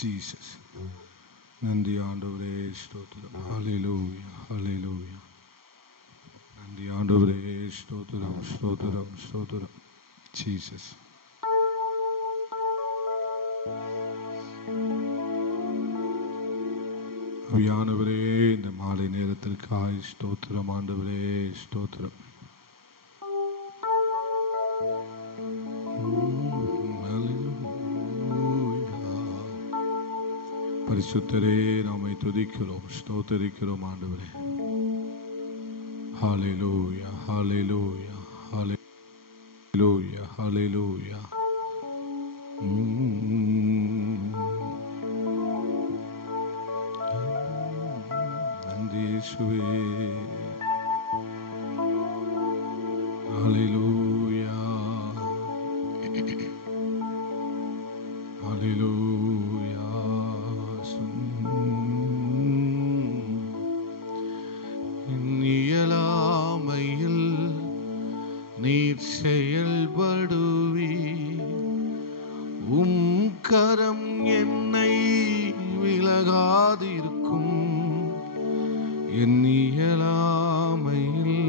Jesus. நன்றி ஆண்டவரே, ஸ்தோத்திரம். ஹல்லேலூயா, ஹல்லேலூயா. நன்றி ஆண்டவரே, ஸ்தோத்திரம், ஸ்தோத்திரம், ஸ்தோத்திரம். ஜீசஸ். ஆவியானவரே, இந்த மாலை நேரத்திற்காய் ஸ்தோத்திரம் ஆண்டவரே, ஸ்தோத்திரம். பரிசுத்தரே, நாமை துதிக்கிறோம், ஸ்தோத்தரிக்கிறோம் ஆண்டவரே. ஹல்லேலூயா, ஹல்லேலூயா, ஹல்லேலூயா, ஹல்லேலூயா. நன்றி இயேசுவே. ஹல்லேலூயா, ஹல்லேலூயா. இயலாமையில் நீர் செயல்படுவி, உம் கரம் என்னை விலகாதிருக்கும். என் இயலாமையில்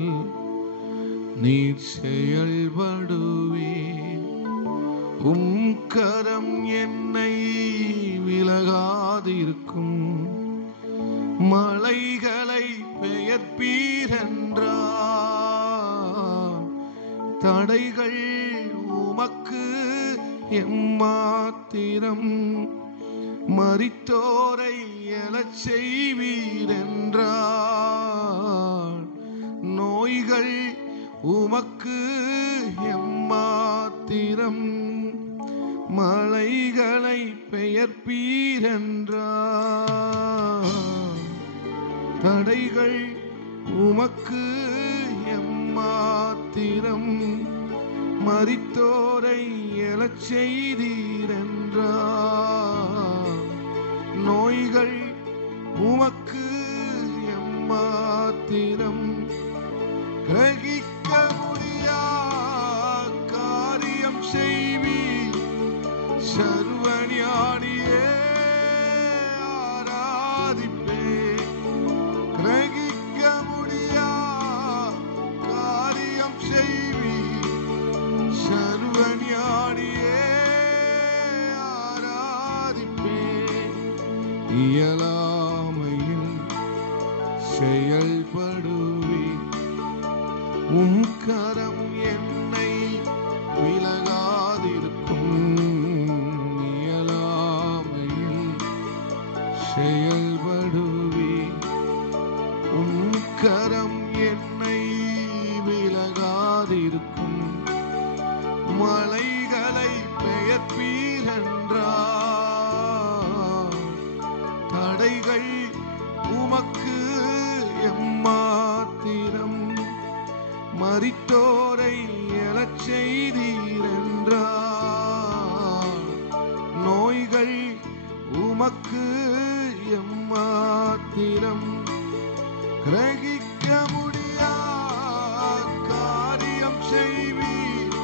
நீர் செயல்படுவி, உம் கரம் என்னை விலகாதிருக்கும். மலைகளை பெயர்ப்பீரென்றார், தடைகள் உமக்கு எம்மாத்திரம். மரித்தோரை எழச் செய்வீரென்றார், நோய்கள் உமக்கு எம்மாத்திரம். மலைகளை பெயர்ப்பீரென்றார், தடைகள் உமக்கு எம்மாத்திரம். மரித்தோரை எழச் செய்தீரென்றார், நோய்கள் உமக்கு எம்மாத்திரம். கிரகிக்க முடியா காரியம் செய்வீர், சர்வஞானியே ஆராதிப்பே. கிரகிக்க முடியா காரியம் செய்வீர், சர்வஞானியே ஆராதிப்பே. இயலாமையில் செயல்படுவீர், உம் கரம் என்னை விலகாதிருக்கும். இயலாமையில் செயல்படுவீர், உம் கரம் என்னை விலகாதிருக்கும். மலைகளை பெயர்ப்பீரென்றார், தடைகள் உமக்கு எம்மாத்திரம். மரித்தோரை எழச் செய்தீரென்றார், நோய்கள் உமக்கு எம்மாத்திரம். கிரகிக்க முடியா காரியம் செய்வீர்,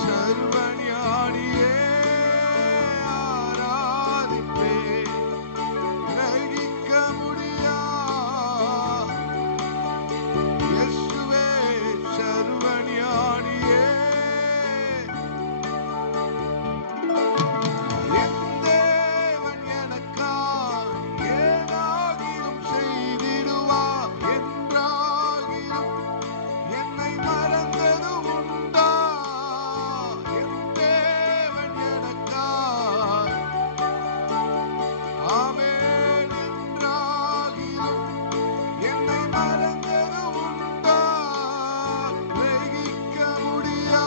சர்வஞானியே ஆராதிப்பே. கிரகிக்க முடியா இயேசுவே சர்வஞானியே. என் தேவன் எனக்காய் ஏதாகிலும் செய்திடுவார் என்றாகிலும் என்னை மறந்தது உண்டா? என் தேவன் எனக்காய் ஆமென் என்றாகிலும் என்னை மறந்தது உண்டா? கிரகிக்க முடியா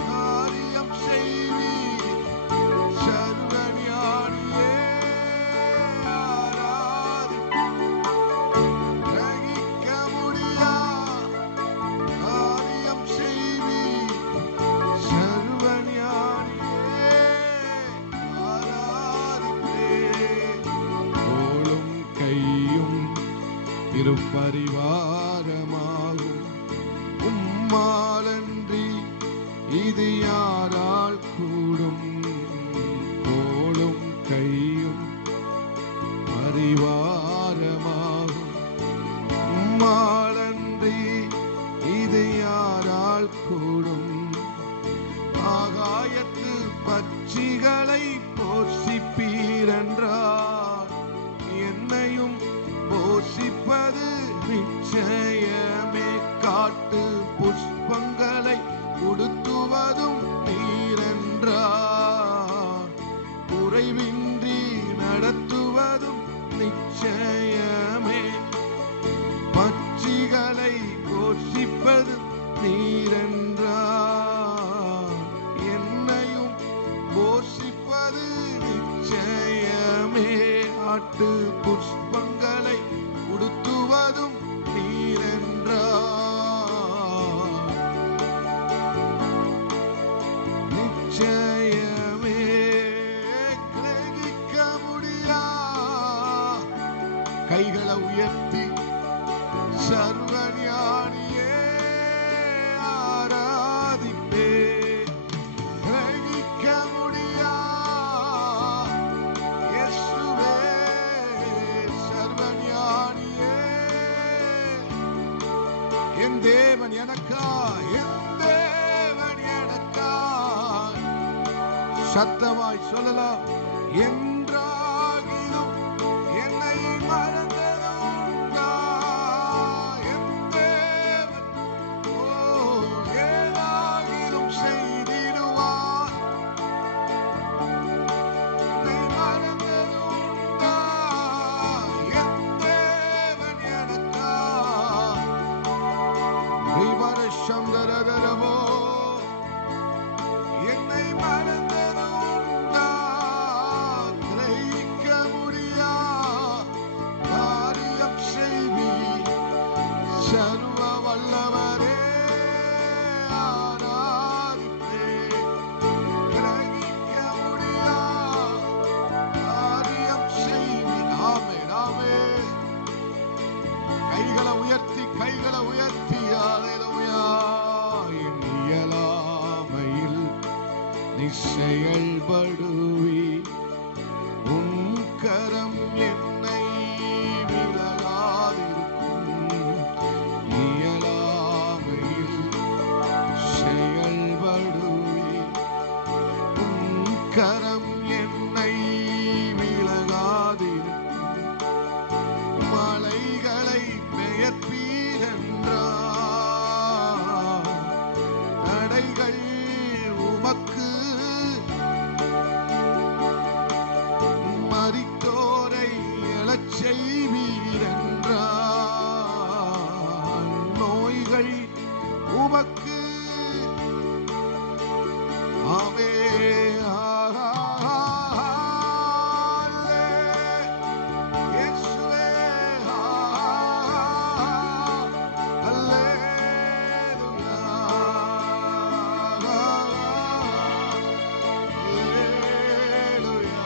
காரியம் செய்வீர், சர்வஞானியே ஆராதிப்பே. கிரகிக்க முடியா காரியம் செய்வீர், சர்வஞானியே ஆராதிப்பே. தோளும் கையும் திருப்பரிவாரமாகும், உம்மாலன்றி இது யாரால் கூடும்? தோளும் காட்டு புஷ்பங்களை உடுத்துவதும் நீரென்றார். குறைவின்றி நடத்துவதும் நிச்சயமே. பட்சிகளை போஷிப்பது நீரென்றார். என்னையும் போஷிப்பது நிச்சயமே. காட்டு புஷ்பங்களை உடுத்துவதும் நீரென்றார். நிச்சயமே. கிரகிக்க முடியா கைகளை உயர்த்தி சர்வஞானியே ஆராதிப்பே. கிரகிக்க முடியா இயேசுவே சர்வஞானியே. என் தேவன் எனக்கா, என் தேவன் எனக்கா. சத்தமாய் சொல்லலாம். என்றாகிலும் என்னை மறந்ததுண்டா என் தேவன். ஓ ஏதாகிலும் செய்திடுவார். என்னை மறந்ததுண்டா என் தேவன் எனக்கா. விவரஷம் தரதரவோ என்னை மறந்ததுண்டா. கிரகிக்க முடியா காரியம் செய்வி சர்வ வல்லவரே ஆராதிப்பே. கிரகிக்க முடியா காரியம் செய்வி. ஆமே ஆமே. கைகளை உயர்த்தி கைகளை உயர்த்தி அல்லேலூயா. என் இயலாமையில் நீ செயல்படுவி. உன் கரம் என்னை விலகாதிருக்கும். இயலாமையில் செயல்படுவி. உன் கரம் என்னை விலகாதிருக்கும். மலைகளை பெயர்ப்பீரென்றார். தடைகள் உமக்கு மரித்தோரை எழச் செய்வீரென்றார். நோய்கள் உமக்கு ஆமே. இயேசுவே அல்லேலூயா. அல்லேலூயா.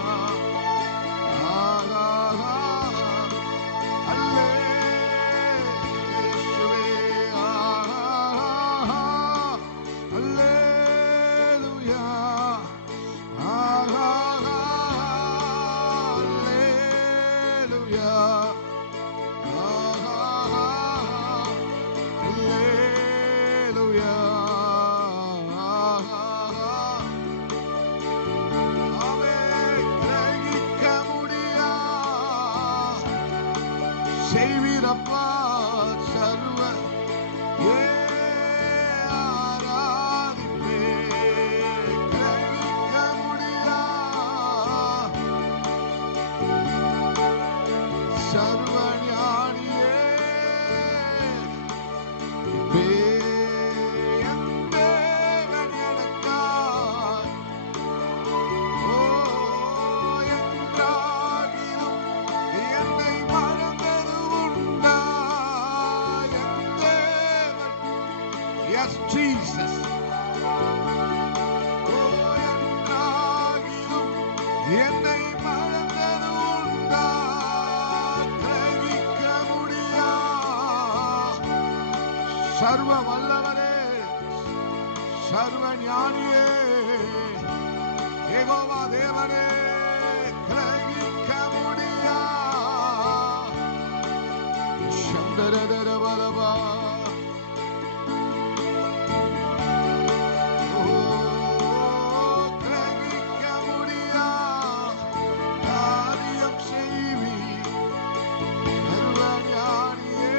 செய்வீரப்பா சர்வ ஆராதிப்பே. கிரகிக்க முடியா சர்வ ஞானியே. என் தேவன் எனக்கா. ஓ என்றாகிலும் என்னை மறந்ததுண்டா என் தேவன். Yes, Jesus. ஓ என்றாகிலும் என்னை மறந்ததுண்டா. கிரகிக்க முடியா சர்வ வல்லவரே சர்வ ஞானியே யெகோவா தேவனே. கிரகிக்க முடியா சந்தரதர பலபா. கிரகிக்க முடியா காரியம் செய்வி சர்வ ஞானியே.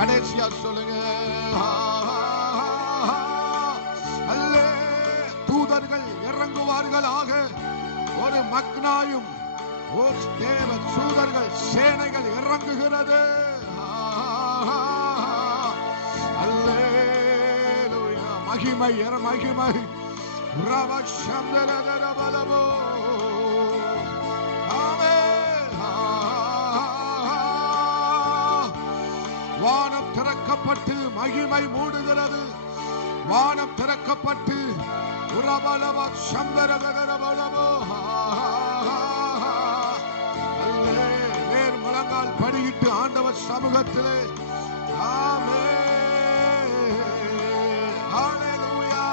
கடைசியா சொல்லுங்க. அல்லே தூதர்கள் இறங்குவார்களாக. ஒரு மக்னாயும் ஒரு தேவ தூதர்கள் சேனைகள் இறங்குகிறது. அல்லேலூயா. மகிமை மகிமை. ரவசந்தரதரபலபோ. ஆமென். வானம் திறக்கப்பட்டு மகிமை மூடுகிறது. வானம் திறக்கப்பட்டு உரபலவ சந்தரகதரபலபோ. அல்லே நேர் முழங்கால் படியிட்டு ஆண்டவர் சமூகத்திலே ஆமென். ஹalleluya.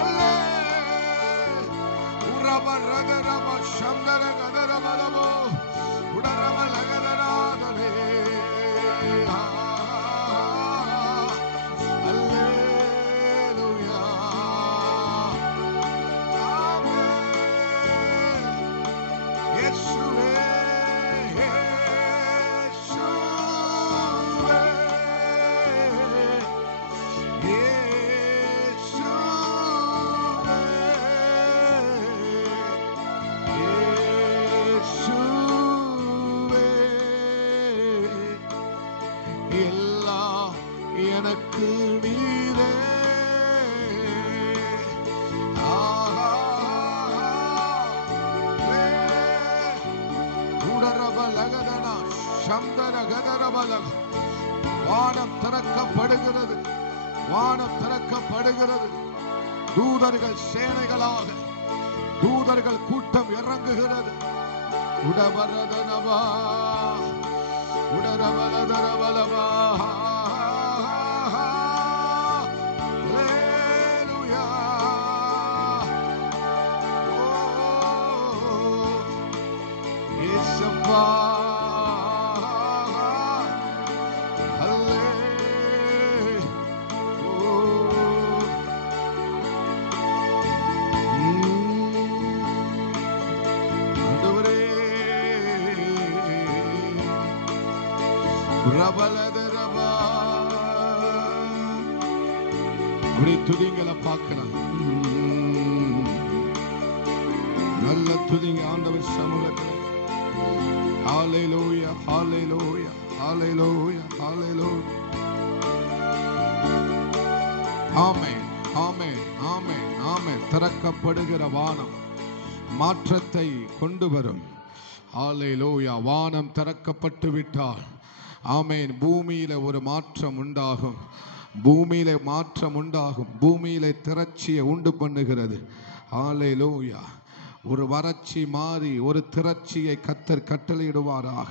அல்லே உரபரகரப சந்தரகதரபலபோ. உடரபலகதராதனே. எனக்கு நீரே. வானம் திறக்கப்படுகிறது. வானம் திறக்கப்படுகிறது. தூதர்கள் சேனைகளாக தூதர்கள் கூட்டம் இறங்குகிறது. உடபரதனவா உடரபலதரபலவா. துதிங்களை பார்க்கலாம். நல்ல துதிங்க ஆண்டவர் சமூகத்தில். ஹalleluya ஹalleluya ஹalleluya ஹalleluya. ஆமென் ஆமென் ஆமென் ஆமென். திறக்கப்படுகிற வானம் மாற்றத்தை கொண்டு வரும். ஹalleluya. வானம் திறக்கப்பட்டு விட்டால் ஆமென் பூமியில ஒரு மாற்றம் உண்டாகும். பூமியிலே மாற்றம் உண்டாகும். பூமியிலே திரட்சியை உண்டு பண்ணுகிறது. ஹalleluya. ஒரு வறட்சி மாறி ஒரு திரட்சியை கர்த்தர் கட்டளையிடுவாராக.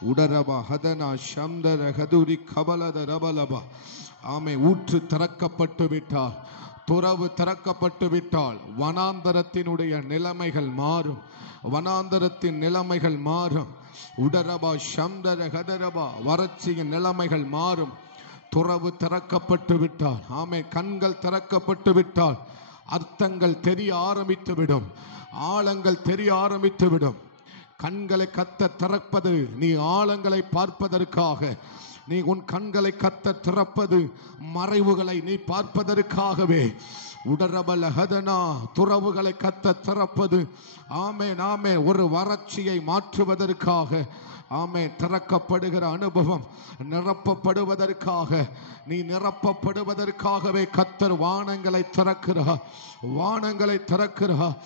உடரப ஹதனா சந்தர ஹதுரி கபலத ரபலபா. ஆமென். ஊற்று திறக்கப்பட்டு விட்டால், துறவு திறக்கப்பட்டு விட்டால் வனாந்தரத்தினுடைய நிலைமைகள் மாறும். வனாந்தரத்தின் நிலைமைகள் மாறும். உடரபா சந்தர ஹதரபா. வறட்சியின் நிலைமைகள் மாறும். துறவு திறக்கப்பட்டு விட்டால் ஆமென். கண்கள் திறக்கப்பட்டு விட்டால் அர்த்தங்கள் தெரிய ஆரம்பித்து விடும். ஆழங்கள் தெரிய ஆரம்பித்து விடும். கண்களை கத்த திறப்பது நீ ஆழங்களை பார்ப்பதற்காக. நீ உன் கண்களை கத்த திறப்பது மறைவுகளை நீ பார்ப்பதற்காகவே. உடரபல ஹதனா. துறவுகளை கத்த திறப்பது ஆமென் ஆமென் ஒரு வறட்சியை மாற்றுவதற்காக. ஆமென். திறக்கப்படுகிற அனுபவம் நிரப்பப்படுவதற்காக. நீ நிரப்பப்படுவதற்காகவே கர்த்தர் வானங்களை திறக்கிறார். வானங்களை திறக்கிறார்.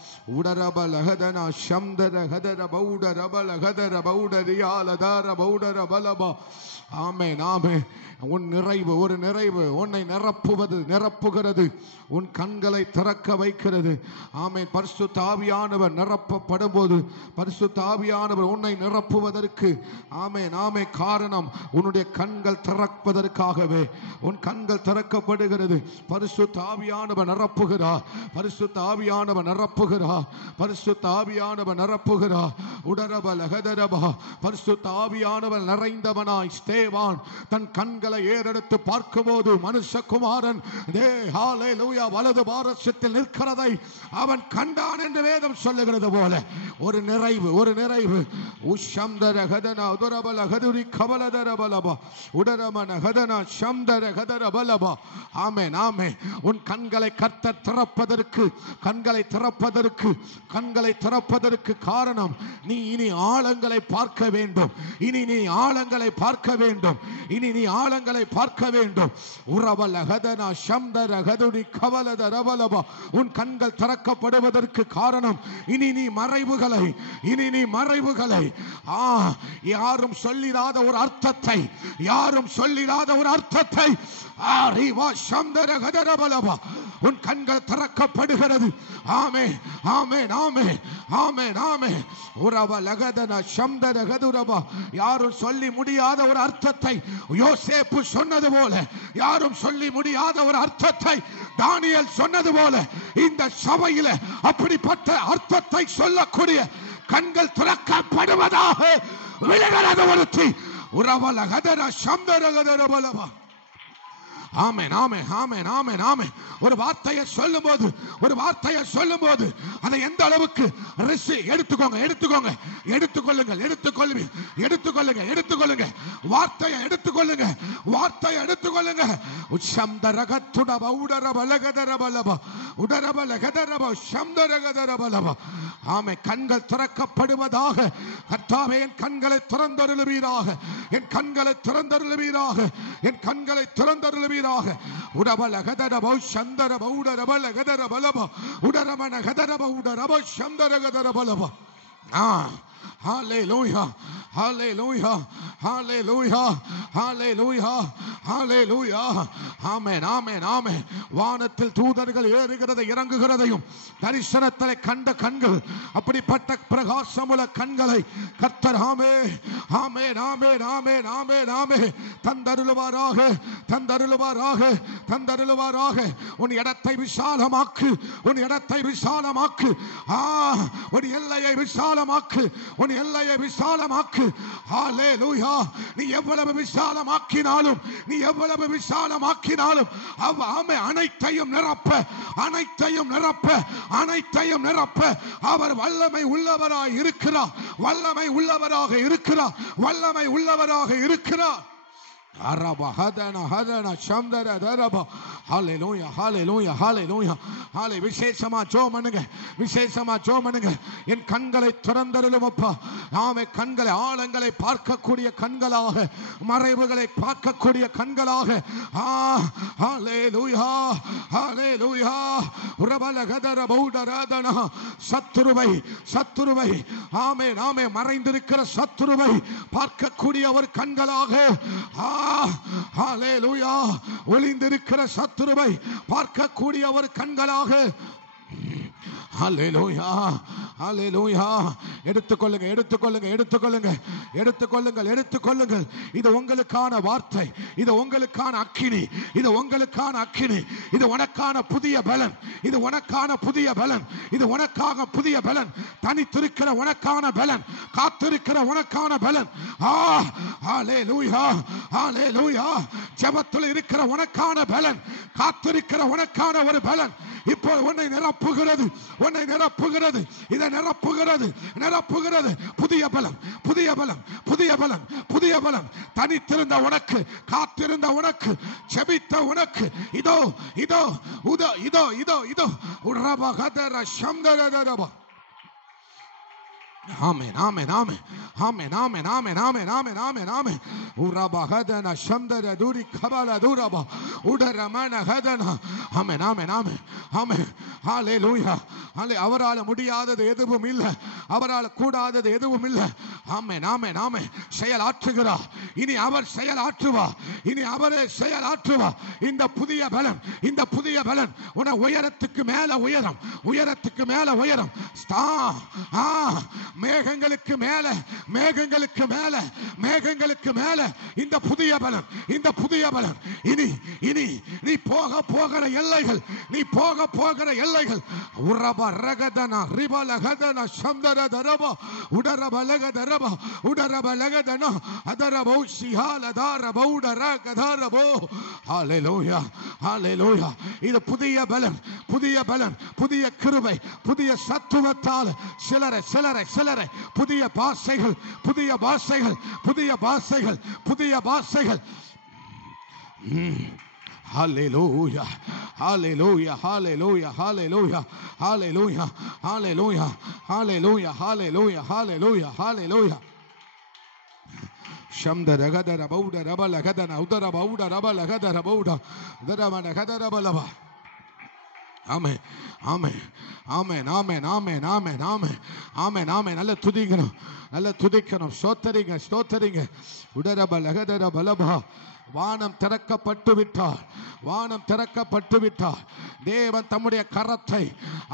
உடரபல ஹதனா சம்தர ஹதர பௌடரபல ஹதர பௌடரியாலதர பௌடரபலபா. ஆமென் ஆமென். உன் நிறைவு ஒரு நிறைவு உன்னை நிரப்புகிறது. உன் கண்களை திறக்க வைக்கிறது. ஆமென். பரிசுத்த ஆவியானவர் நிரப்பப்படும் போது பரிசுத்த ஆவியானவர் உன்னை நிரப்புவதற்கு ஆமென் ஆமென் காரணம் உன்னுடைய கண்கள் திறப்பதற்காகவே. உன் கண்கள் திறக்கப்படுகிறது. பரிசுத்த ஆவியானவர் நிரப்புகிறார். பரிசுத்த ஆவியானவர் நிரப்புகிறார். பரிசுத்த ஆவியானவர் நிரப்புகிறார். உடரப லகதரபா. பரிசுத்த ஆவியானவர் நிறைந்தவனாய் ஸ்தேவான் தன் கண்களை ஏறெடுத்து பார்க்கும்போது மனுஷகுமாரன் ஹல்லேலூயா வலது பாரசத்தில் நிற்கிறதை அவன் கண்டான் என்று வேதம் சொல்லுகிறது போல ஒரு நிறைவு, ஒரு நிறைவு. உஷம்தர கதனா உதரபல கதுரி கபலதர பலபா உடரமன கதனா சம்தர கதர பலபா. ஆமென், ஆமென். உன் கண்களை கர்த்தர் திறப்பதற்கு, கண்களை திறப்பதற்கு, கண்களை திறப்பதற்கு காரணம் நீ இனி ஆழங்களை பார்க்க வேண்டும். இனி நீ ஆழங்களை பார்க்க வேண்டும். இனி நீ ஆழங்களை பார்க்க வேண்டும். உரபல கதனா சம்தர கதுரி கபலதர பலபா. உன் கண்கள் திறக்கப்படுவதற்கு காரணம் இனி நீ மறைவுகளை, இனி நீ மறைவுகளை, யாரும் சொல்லிடாத ஒரு அர்த்தத்தை, யாரும் சொல்லிடாத ஒரு அர்த்தத்தை உன் கண்கள் திறக்கப்படுகிறது. ஆமே, ஆமே, ஆமே, ஆமே, ஆமே. யாரும் சொல்லி முடியாத ஒரு அர்த்தத்தை யோசேப்பு சொன்னது போல, யாரும் சொல்லி முடியாத ஒரு அர்த்தத்தை தானியேல் சொன்னது போல இந்த சபையில அப்படிப்பட்ட அர்த்தத்தை சொல்லக்கூடிய கண்கள் திறக்கப்படுவதாக விலகிறது ஒருத்தி. உறவல கதர சந்தர கதர பலவா. ஆமென், ஆமென், ஆமென், ஆமென், ஆமென். ஒரு வார்த்தையை சொல்லும்போது, ஒரு வார்த்தையை சொல்லும்போது அதை எந்த அளவுக்கு எடுத்துக்கோங்க, எடுத்துக்கோங்க, எடுத்துக்கொள்ளுங்கள், எடுத்துக்கொள்ளுங்க, எடுத்துக்கொள்ளுங்க, எடுத்துக்கொள்ளுங்க, வார்த்தையை எடுத்துக்கொள்ளுங்க, வார்த்தையை எடுத்துக்கொள்ளுங்க. உச்சந்தரகத்துடப உடரபலகதரபலப உடரபலகதரப சந்தரகதரபலப. ஆமே, கண்கள் திறக்கப்படுவதாக. கர்த்தாவே, என் கண்களை திறந்தருளுவீராக, என் கண்களை திறந்தருளுவீராக, என் கண்களை திறந்தருளுவீராக. உடபல கதரப சந்தரப உடரபல கதரபலப உடரமன கதரப உடரப Chandra கதரபலப. Hallelujah, hallelujah, hallelujah, hallelujah, hallelujah. ஆமென், ஆமென், ஆமென். வானத்தில் தூதர்கள் ஏறுகிறதை இறங்குகிறதையும் தரிசனத்தை கண்ட கண்கள், அப்படிப்பட்ட பிரகாசமுள்ள கண்களை கர்த்தர் ஆமே, ஆமென், ஆமென், ஆமென், ஆமென், ஆமென் தந்தருளுவாராக, தந்தருளுவாராக, தந்தருளுவாராக. உன் இடத்தை விசாலமாக்கு, உன் இடத்தை விசாலமாக்கு, உன் எல்லையை விசாலமாக்கு, உன் எல்லையை விசாலமாக்கு. ஹல்லேலூயா. நீ எவ்வளவு விசாலமாக்கினாலும், நீ எவ்வளவு விசாலமாக்கினாலும் ஆமே அனைத்தையும் நிரப்ப, அனைத்தையும் நிரப்ப, அனைத்தையும் நிரப்ப அவர் வல்லமை உள்ளவராய் இருக்கிறார், வல்லமை உள்ளவராக இருக்கிறார், வல்லமை உள்ளவராக இருக்கிறார். விசேஷமா ஜெபம் பண்ணுங்க, விசேஷமா ஜெபம் பண்ணுங்க. என் கண்களை திறந்தருளும் அப்பா. ஆமே, கண்களை, ஆழங்களை பார்க்கக்கூடிய கண்களாக, மறைவுகளை பார்க்கக்கூடிய கண்களாக. சத்துருவை, சத்துருவை, ஆமே, ஆமே மறைந்திருக்கிற சத்துருவை பார்க்கக்கூடிய ஒரு கண்களாக. ஹல்லேலூயா. ஒளிந்திருக்கிற சத்துருவை பார்க்கக்கூடிய ஒரு கண்களாக. ஹல்லேலூயா, ஹல்லேலூயா. எடுத்துக்கொள்ளுங்க, எடுத்துக்கொள்ளுங்க, எடுத்துக்கொள்ளுங்க, எடுத்துக்கொள்ளுங்கள், எடுத்துக்கொள்ளுங்கள். இது உங்களுக்கான வார்த்தை, இது உங்களுக்கான அக்கினி, இது உங்களுக்கான அக்கினி. இது உனக்கான புதிய பலன், இது உனக்கான புதிய பலன், இது உனக்காக புதிய பலன். தனித்திருக்கிற உனக்கான பலன், காத்திருக்கிற உனக்கான பலன். ஹல்லேலூயா, ஹல்லேலூயா. ஜெபத்தில் இருக்கிற உனக்கான பலன், காத்திருக்கிற உனக்கான ஒரு பலன் இப்போ உன்னை நிரப்புகிறது, உன்னை நிரப்புகிறது, இதை நிரப்புகிறது, நிரப்புகிறது. புதிய பலம், புதிய பலம், புதிய பலம், புதிய பலம். தனித்திருந்த உனக்கு, காத்திருந்த உனக்கு, ஜெபித்த உனக்கு இதோ, இதோ, இதோ, இதோ, இதோ, இதோ. உரபகதர சந்தரதரப. ஆமென், ஆமென், ஆமென், ஆமென், ஆமென், ஆமென், ஆமென், ஆமென், ஆமென், ஆமென். உரபகதன சந்தர துரி கபல துரப உடரமன கதன. ஆமென், ஆமென், ஆமென், ஆமென். ஹல்லேலூயா. அவரால் முடியாதது எதுவும் இல்லை, அவரால் கூடாதது எதுவும் இல்லை. ஆமென், ஆமென், ஆமென். செயலாற்றுகிறார். இனி அவர் செயலாற்றுவார், இனி அவரே செயலாற்றுவார். இந்த புதிய பலன், இந்த புதிய பலன் உன உயரத்துக்கு மேல உயரம், உயரத்துக்கு மேல உயரம். மேகங்களுக்கு மேல மேகங்களுக்கு மேல, மேகங்களுக்கு மேல இந்த புதிய பலன், இந்த புதிய பலன். இனி இனி நீ போக போகிற எல்லைகள், நீ போக போகிற எல்லைகள் உரப ரகதன ரிபல கதன சம்தர தரப உடரப லகதரப உடரப லகதன அதரபோ சிஹால தாரபோ உடரகதரபோ. ஹalleluya, ஹalleluya. இது புதிய பலன், புதிய பலன், புதிய கிருபை, புதிய சத்துவத்தால் சிலரை சிலரை சிலரை புதிய பாஷைகள், புதிய பாஷைகள், புதிய பாஷைகள், புதிய பாஷைகள். Hallelujah, hallelujah, hallelujah, hallelujah, hallelujah, hallelujah, hallelujah, hallelujah, hallelujah, hallelujah. Shamdara gadara bauda rabala gadana udara bauda rabala gadara bauda daramana gadara balaba. Amen, amen, amen, amen, amen, amen, amen, amen, amen. நல்ல துதிக்கணும், நல்ல துதிக்கணும். ஸ்தோத்திரிங்க, ஸ்தோத்திரிங்க. உடரப லகதர பலபா. வானம் திறக்கப்பட்டு விட்டார், வானம் திறக்கப்பட்டு விட்டார். தேவன் தம்முடைய கரத்தை,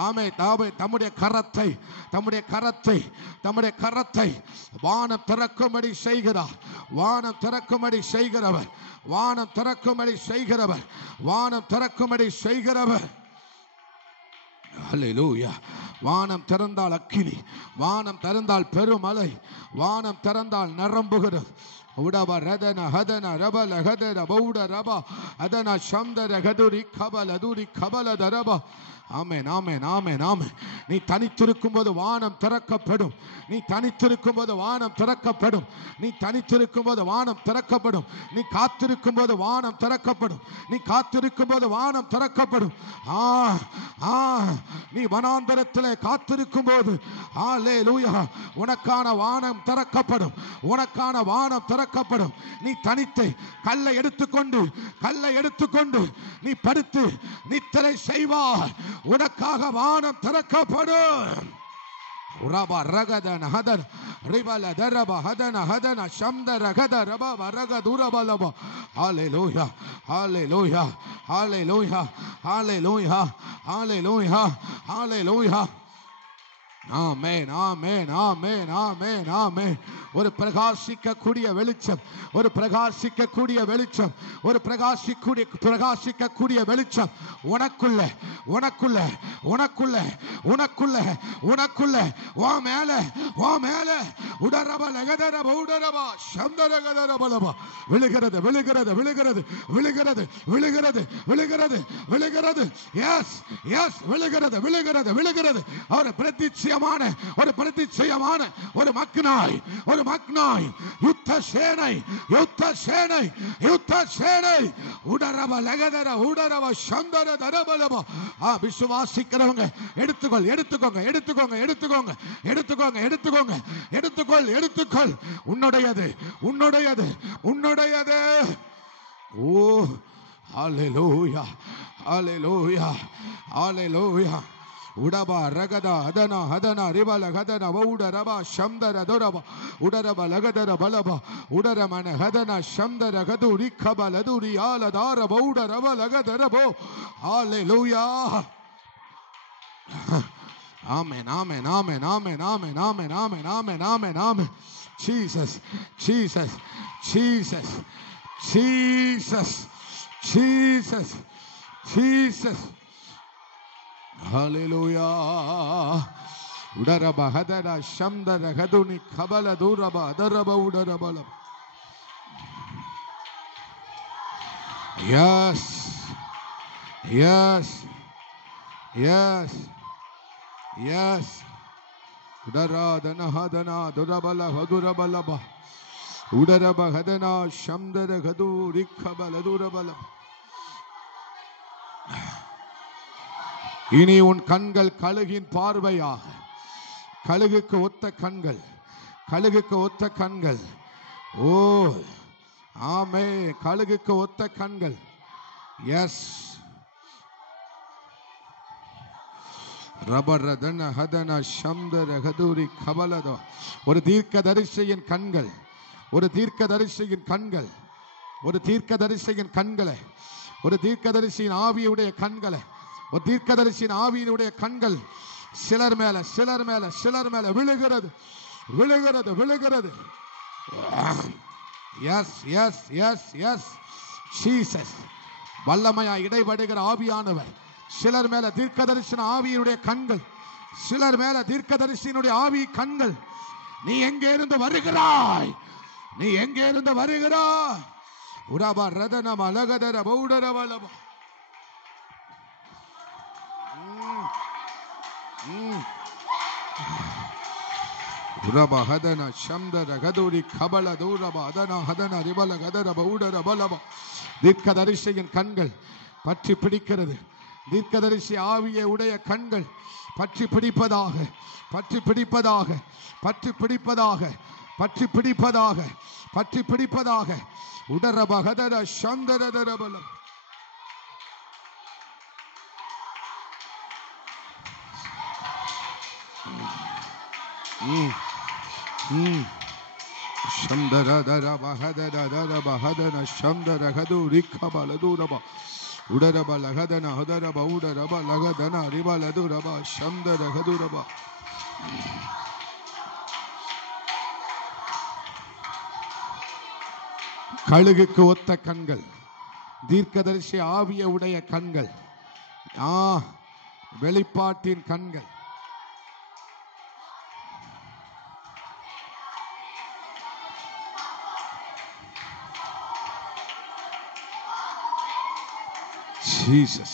ஆமென், தம்முடைய கரத்தை, தம்முடைய கரத்தை, தம்முடைய கரத்தை வானம் திறக்கும்படி செய்கிறார். வானம் திறக்கும்படி செய்கிறவர், வானம் திறக்கும்படி செய்கிறவர், வானம் திறக்கும்படி செய்கிறவர். ஹல்லேலூயா. வானம் திறந்தால் அக்கினி, வானம் திறந்தால் பெருமலை, வானம் திறந்தால் நிரம்புகிறது. உடப ரதன ஹதன ரபல ஹதர பௌட ரப அதன சம்தர கதுரி கபல துரி கபல தரப. ஆமென், ஆமென், ஆமென், ஆமென். நீ தனித்திருக்கும் போது வானம் திறக்கப்படும், நீ தனித்திருக்கும் போது வானம் திறக்கப்படும், நீ தனித்திருக்கும் போது வானம் திறக்கப்படும், நீ காத்திருக்கும் போது வானம் திறக்கப்படும், நீ காத்திருக்கும் போது வானம் திறக்கப்படும். நீ வனாந்தரத்திலே காத்திருக்கும் போது ஹல்லேலூயா உனக்கான வானம் திறக்கப்படும், உனக்கான வானம் திறக்கப்படும். நீ தனித்து கல்லை எடுத்துக்கொண்டு, கல்லை எடுத்துக்கொண்டு நீ படுத்து நித்திரை செய்வார், உனக்காக வானம் திறக்கப்படும். உரபா ரகதன ஹதன ரிபல தரப ஹதன ஹதன சம்தர கத ரப வரக துரபலப. ஹalleluya, ஹalleluya, ஹalleluya, ஹalleluya, ஹalleluya, ஹalleluya. ஆமென், ஆமென், ஆமென், ஆமென், ஆமென். ஒரு பிரகாசிக்கக்கூடிய வெளிச்சம், ஒரு பிரகாசிக்கக்கூடிய வெளிச்சம், ஒரு பிரகாசிக்கக்கூடிய வெளிச்சம் உனக்குள்ள, உனக்குள்ள, உனக்குள்ள, உனக்குள்ள, உனக்குள்ள வா மேல, வா மேல. உடரப லகதரப உடரப சம்தரகதரபலப. விழுகிறது, விழுகிறது, விழுகிறது, விழுகிறது, விழுகிறது, விழுகிறது, விழுகிறது. எஸ், எஸ், விழுகிறது, விழுகிறது, விழுகிறது. அவர் பிரதிட்சயமான, ஒரு பிரதிட்சயமான ஒரு மக்னாய், ஒரு மக்னாய், யுத்த சேனை, யுத்த சேனை, யுத்த சேனை. உடரப லகதர உடரப சந்தர தரபலப. விசுவாசிக்கிறவங்க எடுத்துக்கொள், எடுத்துக்கோங்க, எடுத்துக்கோங்க, எடுத்துக்கோங்க, எடுத்துக்கோங்க, எடுத்துக்கோங்க, எடுத்துக்கொள், எடுத்துக்கொள். உன்னுடையது, உன்னுடையது, உன்னுடையது. ஓ ஹalleluya, ஹalleluya, ஹalleluya. உடபா ரகதா அதனா ஹதனா ரிபல கதன வௌட ரபா சம்தர துரப உடரப லகதர பலப உடரமன ஹதனா சம்தர கது ரிக்கபல துரி ஆலதார வௌட ரப லகதரபோ. ஹalleluya. ஆமென், ஆமென், ஆமென், ஆமென், ஆமென், ஆமென், ஆமென், ஆமென், ஆமென், ஆமென். Jesus, Jesus, Jesus, Jesus, Jesus, Jesus. Hallelujah. Udaraba hadara shamdara gaduni khabala duraba adaraba udarabala. Yes, yes, yes, yes. Udara dana hadana durabala hadurabalaba. Udaraba hadana shamdara gaduri khabala durabala. இனி உன் கண்கள் கழுகின் பார்வையாக, கழுகுக்கு ஒத்த கண்கள், கழுகுக்கு ஒத்த கண்கள். ஓ ஆமே, கழுகுக்கு ஒத்த கண்கள். எஸ். ரபரதன ஹதன சம்தர கதுரி கபலதோ. ஒரு தீர்க்கதரிசியின் கண்கள், ஒரு தீர்க்கதரிசியின் கண்கள், ஒரு தீர்க்கதரிசியின் கண்களை, ஒரு தீர்க்கதரிசியின் ஆவியுடைய கண்களை, ஒரு தீர்க்கதரிசியின் ஆவியினுடைய கண்கள் சிலர் மேல, சிலர் மேல, சிலர் மேல விழுகிறது. விழுகிறது விழுகிறது. Yes yes yes yes Jesus. வல்லமையா இடைபடுகிற ஆவியானவர் சிலர் மேல தீர்க்கதரிசன ஆவியுடைய கண்கள், சிலர் மேல தீர்க்கதரிசியினுடைய ஆவி கண்கள். நீ எங்கே இருந்து வருகிறாய்? நீ எங்கே இருந்து வருகிறாய்? உரபா ரதனம் அலகதர பௌடரவலப உரபா ஹதன சம்தர கதுரி கபல தூரப அதன ஹதன ரிபல கதர பௌடர பலப. தீர்க்கதரிசியின் கண்கள் பற்றி பிடிக்கிறது. தீர்க்கதரிசி ஆவியை உடைய கண்கள் பற்றி பிடிப்பதாக, பற்றி பிடிப்பதாக, பற்றி பிடிப்பதாக, பற்றி பிடிப்பதாக, பற்றி பிடிப்பதாக. உடரப ஹதர சந்தர பலம். சந்தர பஹதர தர பஹதன சந்தர கதுரி கபல தூரப உடரப லகதன ஹதரப உடரப லகதன ரிபலதுரப சந்தர கதுரப. கழுகுக்கு ஒத்த கண்கள், தீர்க்கதரிசி ஆவிய உடைய கண்கள், வெளிப்பாட்டின் கண்கள். Jesus.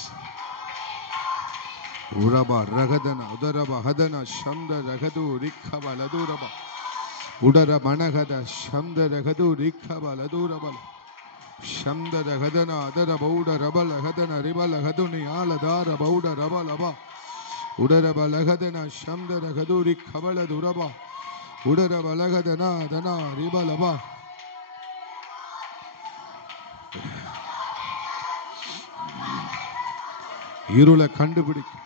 Uraba ragadana udaraba hadana shamda ragadu rikhaba laduraba udara managada shamda ragadu rikhaba laduraba shamda ragadana adara bauda rabala hadana ribala haduni aladara bauda rabalaba udara balagadana shamda ragadu rikhaba laduraba udara balagadana dana ribalaba. இருளை கண்டுபிடிக்கும்.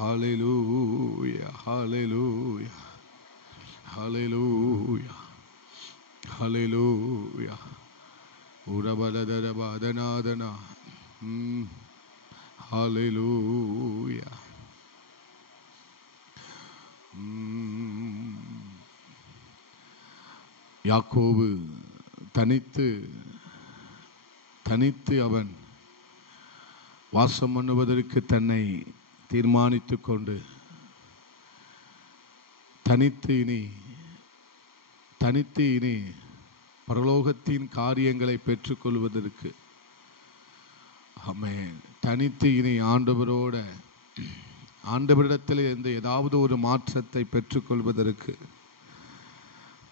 Hallelujah, hallelujah, hallelujah, hallelujah. Urabaladarabadanadana. Hallelujah. யாக்கோபு தனித்து அவன் வாசம் பண்ணுவதற்கு தன்னை தீர்மானித்துக் கொண்டு தனித்து இனி பரலோகத்தின் காரியங்களை பெற்றுக்கொள்வதற்கு, ஆமென், தனித்து இனி ஆண்டவரிடத்தில் இருந்து ஏதாவது ஒரு மாற்றத்தை பெற்றுக்கொள்வதற்கு,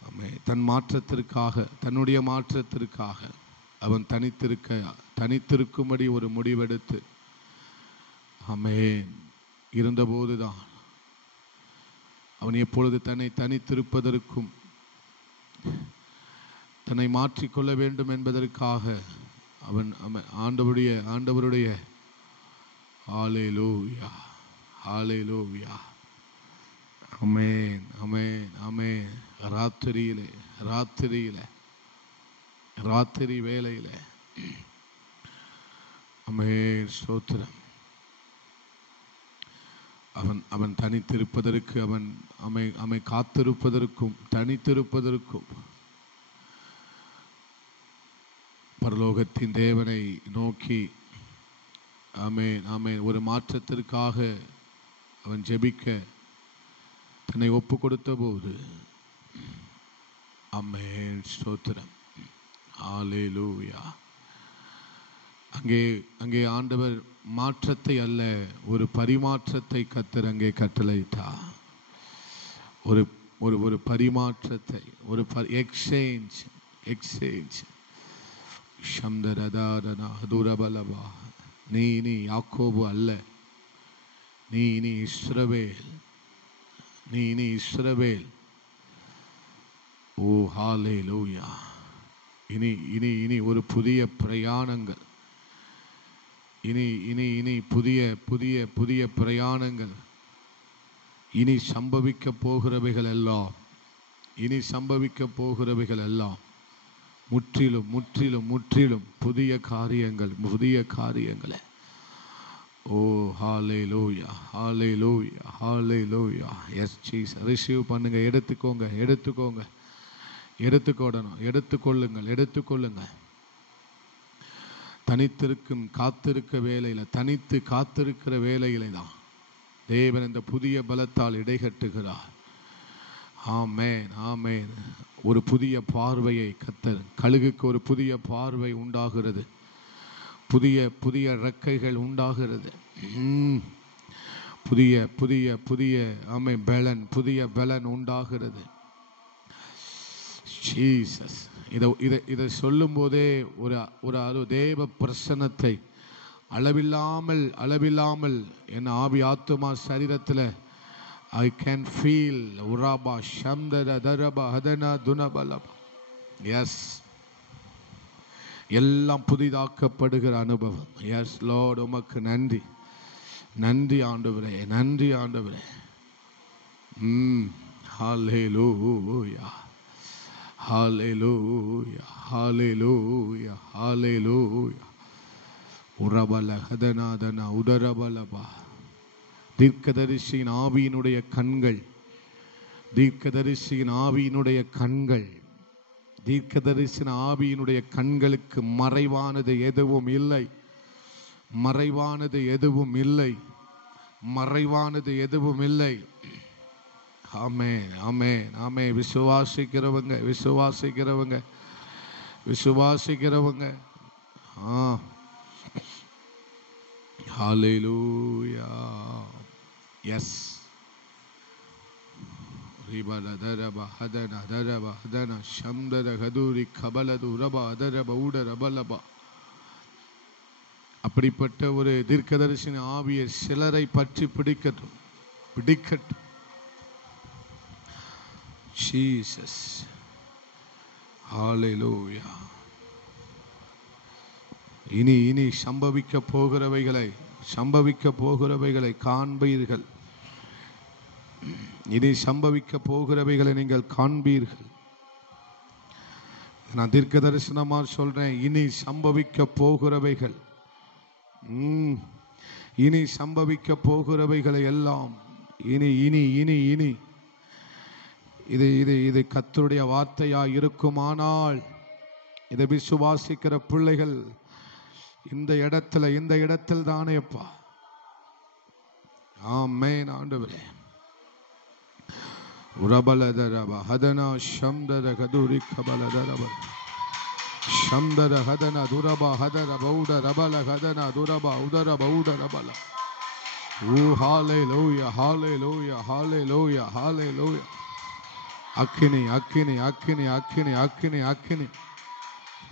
ஆமென், தன்னுடைய மாற்றத்திற்காக அவன் தனித்திருக்கும்படி ஒரு முடிவெடுத்து, ஆமென், இருந்தபோதுதான் அவன் எப்பொழுது தன்னை தனித்திருப்பதற்கும் தன்னை மாற்றிக்கொள்ள வேண்டும் என்பதற்காக அவன் ஆண்டவருடைய ஹல்லேலூயா, ஹல்லேலூயா, ஆமென், ஆமென், ஆமென். ராத்திரியிலே ராத்திரி வேளையில ஆமென் ஸ்தோத்திரம். அவன் அவன் தனித்திருப்பதற்கு அவன் காத்திருப்பதற்கும் தனித்திருப்பதற்கும் பரலோகத்தின் தேவனை நோக்கி ஆமென் ஆமென் ஒரு மாற்றத்திற்காக அவன் ஜெபிக்க தன்னை ஒப்பு கொடுத்த போது ஆமென் ஸ்தோத்திரம் ஹல்லேலூயா. அங்கே ஆண்டவர் மாற்றத்தை அல்ல, ஒரு பரிமாற்றத்தை கர்த்தர் அங்கே கட்டளையிட்டார். ஒரு ஒரு ஒரு பரிமாற்றத்தை, ஒரு எக்ஸ்சேஞ்ச். ஷம்தரதாரனா அதுரபலபா. நீ இனி யாக்கோபு அல்ல, நீ இனி இஸ்ரவேல். ஓ ஹல்லேலூயா. இனி இனி இனி ஒரு புதிய பிரயாணங்கள், இனி புதிய புதிய புதிய பிரயாணங்கள். இனி சம்பவிக்க போகிறவைகள் எல்லாம் முற்றிலும் முற்றிலும் முற்றிலும் புதிய காரியங்களே. ஓ hallelujah hallelujah hallelujah. Yes Jesus. Receive பண்ணுங்க, எடுத்துக்கொள்ளுங்கள். தனித்து காத்திருக்கிற வேளையில தான் தேவன் இந்த புதிய பலத்தால் இடைகட்டுகிறார். ஆமென் ஆமென். ஒரு புதிய பார்வையை கர்த்தர், கழுகுக்கு ஒரு புதிய பார்வை உண்டாகிறது, புதிய புதிய ரெக்கைகள் உண்டாகிறது, புதிய புதிய புதிய ஆமென் பலன், புதிய பலன் உண்டாகிறது. ஜீசஸ். இதை சொல்லும் போதே ஒரு தேவ பிரசன்னத்தை அளவில்லாமல் என் ஆவி ஆத்துமா சரீரத்தில் I can feel uraba shamdara daraba hadana dunabalaba. Yes. எல்லாம் புதிதாக்கப்படுகிற அனுபவம். Yes Lord. உமக்கு நன்றி ஆண்டவரே. Hallelujah. உரபல ஹதனாதனா உடரபலபா. தீர்க்கதரிசியின் ஆவியினுடைய கண்களுக்கு மறைவானது எதுவும் இல்லை. ஆமென் ஆமென் ஆமென். விசுவாசிக்கிறவங்க ஹல்லேலூயா. எஸ். ரிபலதரப ஹதன ஷம்தர கதுரி கபலது ரப அதரப ஊடரபலப. அப்படிப்பட்ட ஒரு தீர்க்கதரிசியின் ஆவியை சிலரை பற்றி பிடிக்கட்டும். ஜீசஸ். ஹல்லேலூயா. இனி சம்பவிக்க போகிறவைகளை காண்பீர்கள். நீங்கள் காண்பீர்கள். நான் தீர்க்க தரிசனமா சொல்றேன். இனி சம்பவிக்க போகிறவைகளை எல்லாம் இனி இது கர்த்தருடைய வார்த்தையா இருக்குமானால், இதை விசுவாசிக்கிற பிள்ளைகள் இந்த இடத்தில் தானேப்பா. ஆமென் ஆண்டவரே. உரபலதரப ஹதனா ஷம்தர கதுரி கபலதரப ஷம்தர ஹதனா துரப ஹதர பௌட ரபல ஹதனா துரப உதர பௌட ரபல. ஓ ஹல்லேலூயா ஹல்லேலூயா ஹல்லேலூயா ஹல்லேலூயா. அக்கினி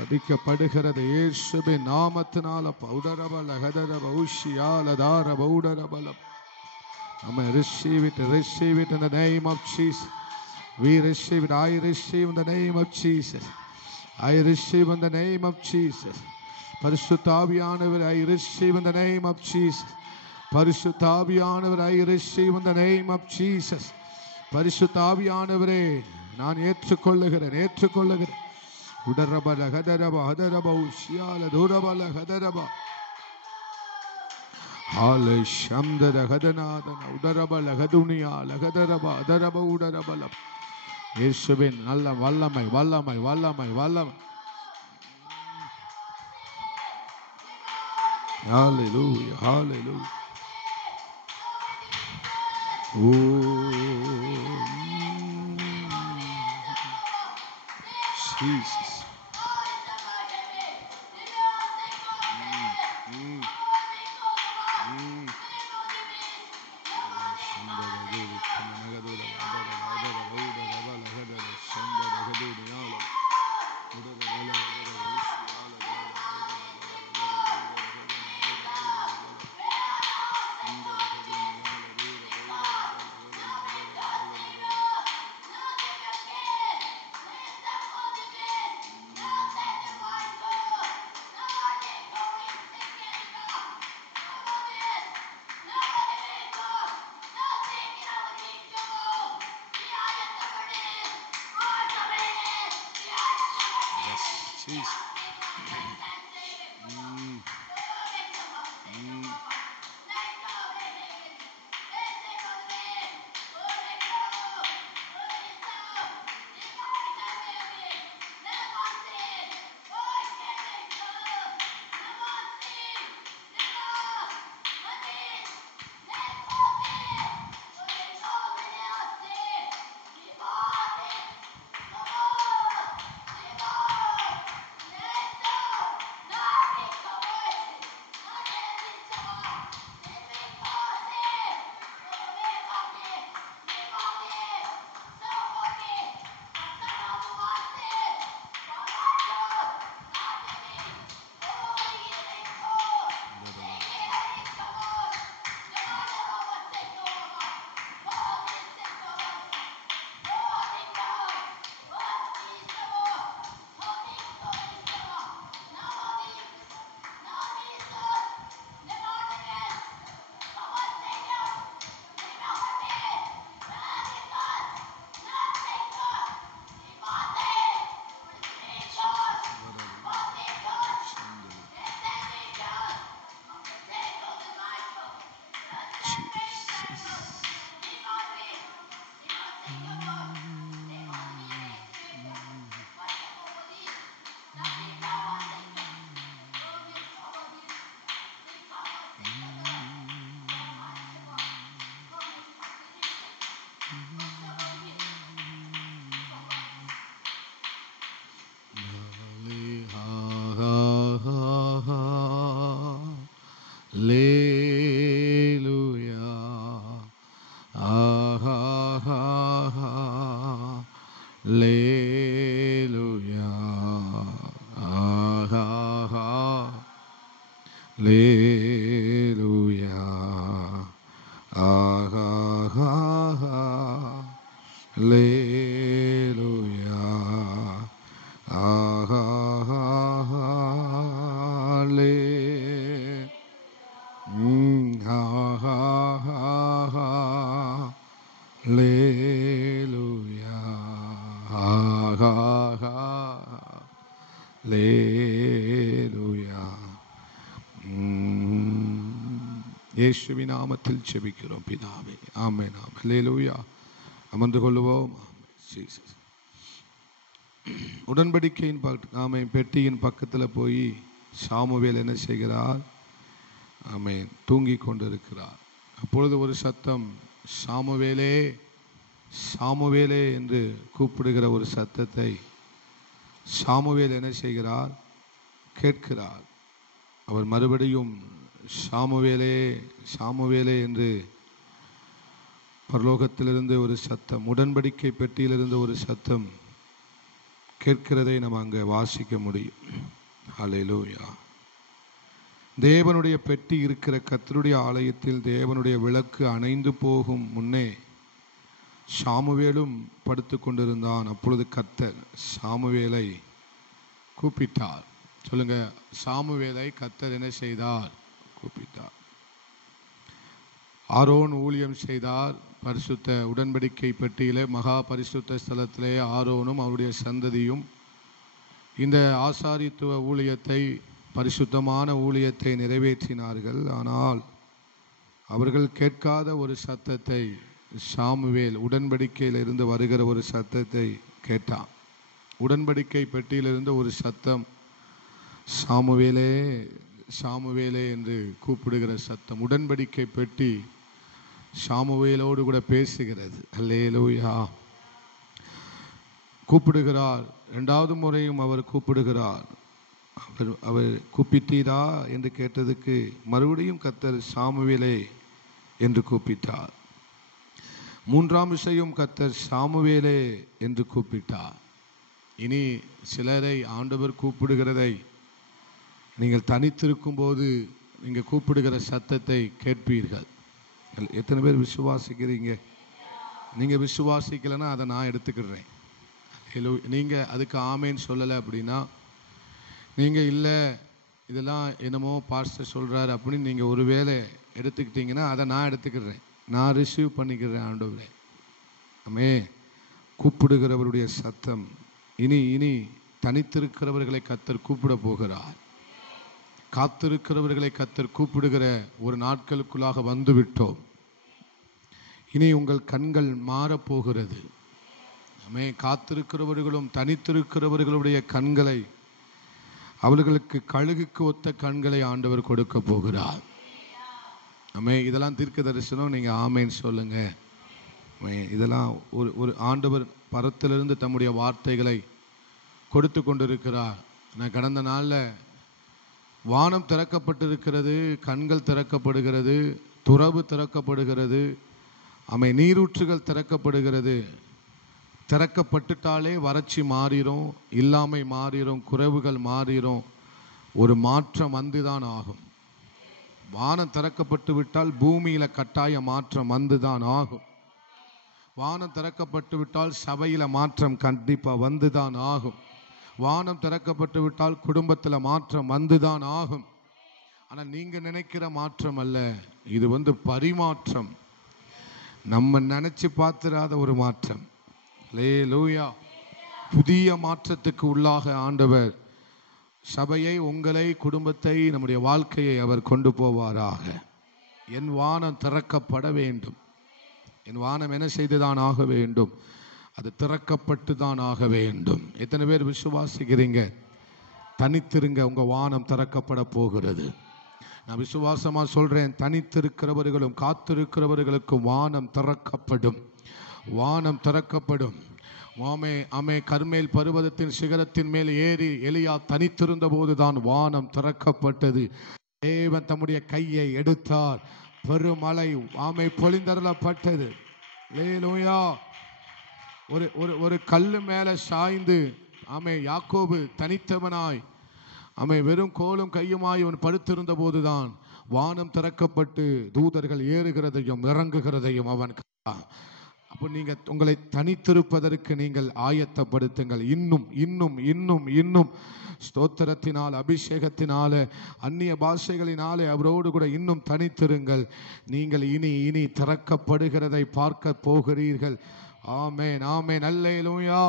அடிக்கப்படுகிறது இயேசுவின் நாமத்தினால. பௌடரபல ஹதரப உஷியாலதார பௌடரபல. Amen. Receive it in the name of Jesus. We receive it. I receive in the name of Jesus. I receive in the name of Jesus. பரிசுத்த ஆவியானவர், I receive in the name of Jesus. பரிசுத்த ஆவியானவர், I receive in the name of Jesus. பரிசுத்த ஆவியானவரே, நான் ஏற்றுக்கொள்ளுகிறேன். உடரபல ஹதரப ஹதரப உஷியால துரபல ஹதரப ஹால ஷம்தர ஹதநாதன உடரபல ஹதுனியா லஹதரப ஹதரப உடரபல. இயேசுவின் நல்ல வல்லமை வல்லமை வல்லமை வல்லமை. ஹalleluya hallelujah. Jesus. இயேசுவின் நாமத்தில் ஜெபிக்கிறோம் பிதாவே. ஆமென் ஆமென். ஹல்லேலூயா. அமர்ந்து கொள்வோம். ஜீசஸ். உடன்படிக்கையின் ஆமென் பெட்டியின் பக்கத்தில் போய் சாமுவேல் என்ன செய்கிறார்? ஆமென், தூங்கி கொண்டிருக்கிறார். அப்பொழுது ஒரு சத்தம், சாமுவேலே சாமுவேலே என்று கூப்பிடுகிற ஒரு சத்தத்தை சாமுவேல் என்ன செய்கிறார்? கேட்கிறார். அவர் மறுபடியும் சாமுவேலே சாமுவேலே என்று பரலோகத்திலிருந்து ஒரு சத்தம், உடன்படிக்கை பெட்டியிலிருந்து ஒரு சத்தம் கேட்கிறதை நம்ம அங்கே வாசிக்க முடியும். ஹல்லேலூயா. தேவனுடைய பெட்டி இருக்கிற கர்த்தருடைய ஆலயத்தில் தேவனுடைய விளக்கு அணைந்து போகும் முன்னே சாமுவேலும் படுத்து கொண்டிருந்தான். அப்பொழுது கர்த்தர் சாமுவேலை கூப்பிட்டார். சொல்லுங்க, சாமுவேலை கர்த்தர் என்ன செய்தார்? கூப்பிட்டார். ஆரோன் ஊழியம் செய்தார். பரிசுத்த உடன்படிக்கை பெட்டியிலே மகா பரிசுத்த ஸ்தலத்திலே ஆரோனும் அவருடைய சந்ததியும் இந்த ஆசாரித்துவ ஊழியத்தை, பரிசுத்தமான ஊழியத்தை நிறைவேற்றினார்கள். ஆனால் அவர்கள் கேட்காத ஒரு சத்தத்தை சாமுவேல் உடன்படிக்கையிலிருந்து வருகிற ஒரு சத்தத்தை கேட்டான். உடன்படிக்கை பெட்டியிலிருந்து ஒரு சத்தம், சாமுவேலே சாமுவேலே என்று கூப்பிடுகிற சத்தம். உடன்படிக்கை பெட்டி சாமுவேலோடு கூட பேசுகிறது. அல்லேலூயா. கூப்பிடுகிறார். இரண்டாவது முறையும் அவர் கூப்பிடுகிறார். அவர் கூப்பிட்டீரா என்று கேட்டதுக்கு மறுபடியும் கர்த்தர் சாமுவேலே என்று கூப்பிட்டார். மூன்றாம் விஷயம் கர்த்தர் சாமுவேலே என்று கூப்பிட்டார். இனி சிலரை ஆண்டவர் கூப்பிடுகிறதை நீங்கள் தனித்திருக்கும் போது நீங்கள் கூப்பிடுகிற சத்தத்தை கேட்பீர்கள். எத்தனை பேர் விசுவாசிக்கிறீங்க? நீங்கள் விசுவாசிக்கலைன்னா அதை நான் எடுத்துக்கிறேன். நீங்கள் அதுக்கு ஆமேன்னு சொல்லலை அப்படின்னா, நீங்கள் இல்லை இதெல்லாம் என்னமோ பாஸ்டர் சொல்கிறாரு அப்படின்னு நீங்கள் ஒரு வேளை எடுத்துக்கிட்டீங்கன்னா அதை நான் எடுத்துக்கிறேன். நான் ரிசீவ் பண்ணிக்கிறேன். ஆண்டவரே, ஆமே. கூப்பிடுகிறவருடைய சத்தம். இனி இனி தனித்திருக்கிறவர்களை கர்த்தர் கூப்பிட போகிறார். காத்திருக்கிறவர்களை கர்த்தர் கூப்பிடுகிற ஒரு நாட்களுக்குள்ளாக வந்துவிட்டோம். இனி உங்கள் கண்கள் மாறப்போகிறது. ஆமே. காத்திருக்கிறவர்களும் தனித்திருக்கிறவர்களுடைய கண்களை, அவர்களுக்கு கழுகுக்கு ஒத்த கண்களை ஆண்டவர் கொடுக்க போகிறார். ஆமே. இதெல்லாம் தீர்க்க தரிசனம். நீங்கள் ஆமேன்னு சொல்லுங்க. இதெல்லாம் ஒரு ஆண்டவர் பரத்திலிருந்து தம்முடைய வார்த்தைகளை கொடுத்து கொண்டிருக்கிறார். நான் கடந்த நாளில் வானம் திறக்கப்பட்டிருக்கிறது, கண்கள் திறக்கப்படுகிறது, துறவு திறக்கப்படுகிறது, ஆமே, நீரூற்றுகள் திறக்கப்படுகிறது. திறக்கப்பட்டுட்டாலே வறட்சி மாறிடும், இல்லாமை மாறிடும், குறைவுகள் மாறிடும். ஒரு மாற்றம் வந்துதான் ஆகும். வானம் திறக்கப்பட்டு விட்டால் பூமியில் கட்டாய மாற்றம் வந்துதான் ஆகும். வானம் திறக்கப்பட்டு விட்டால் சபையில் மாற்றம் கண்டிப்பாக வந்துதான் ஆகும். வானம் திறக்கப்பட்டு விட்டால் குடும்பத்தில் மாற்றம் வந்துதான் ஆகும். ஆனால் நீங்கள் நினைக்கிற மாற்றம் அல்ல, இது பரிமாற்றம். நம்ம நினைச்சு பார்த்திராத ஒரு மாற்றம். அல்லேலூயா. புதிய மாற்றத்துக்கு உள்ளாக ஆண்டவர் சபையை, உங்களை, குடும்பத்தை, நம்முடைய வாழ்க்கையை அவர் கொண்டு போவாராக. என் வானம் திறக்கப்பட வேண்டும். என் வானம் என்ன செய்துதான் ஆக வேண்டும்? அது திறக்கப்பட்டு தான் ஆக வேண்டும். எத்தனை பேர் விசுவாசிக்கிறீங்க? தனித்திருங்க, உங்க வானம் திறக்கப்பட போகிறது. நான் விசுவாசமா சொல்றேன், தனித்திருக்கிறவர்களும் காத்திருக்கிறவர்களுக்கும் வானம் திறக்கப்படும். வானம் திறக்கப்படும். ஆமே. கர்மேல் பர்வதத்தின் சிகரத்தின் மேல் ஏறி எலியா தனித்திருந்த போதுதான் வானம் திறக்கப்பட்டது. தேவன் தம்முடைய கையை எடுத்தார், பெருமழை ஆமை பொழிந்தருளப்பட்டது. அல்லேலூயா. ஒரு கல்லு மேல சாய்ந்து ஆமே யாக்கோபு தனித்தவனாய் ஆமே வெறும் கோலும் கையுமாய் அவன் படுத்திருந்த போதுதான் வானம் திறக்கப்பட்டு தூதர்கள் ஏறுகிறதையும் இறங்குகிறதையும் அவன். அப்போ நீங்க உங்களை தனித்திருப்பதற்கு நீங்கள் ஆயத்தப்படுத்துங்கள். இன்னும் இன்னும் இன்னும் இன்னும் ஸ்தோத்திரத்தினால், அபிஷேகத்தினால, அந்நிய பாஷைகளினாலே அவரோடு கூட இன்னும் தனித்திருங்கள். நீங்கள் இனி இனி திறக்கப்படுகிறதை பார்க்க போகிறீர்கள். ஆமென், ஆமென், அல்லேலூயா.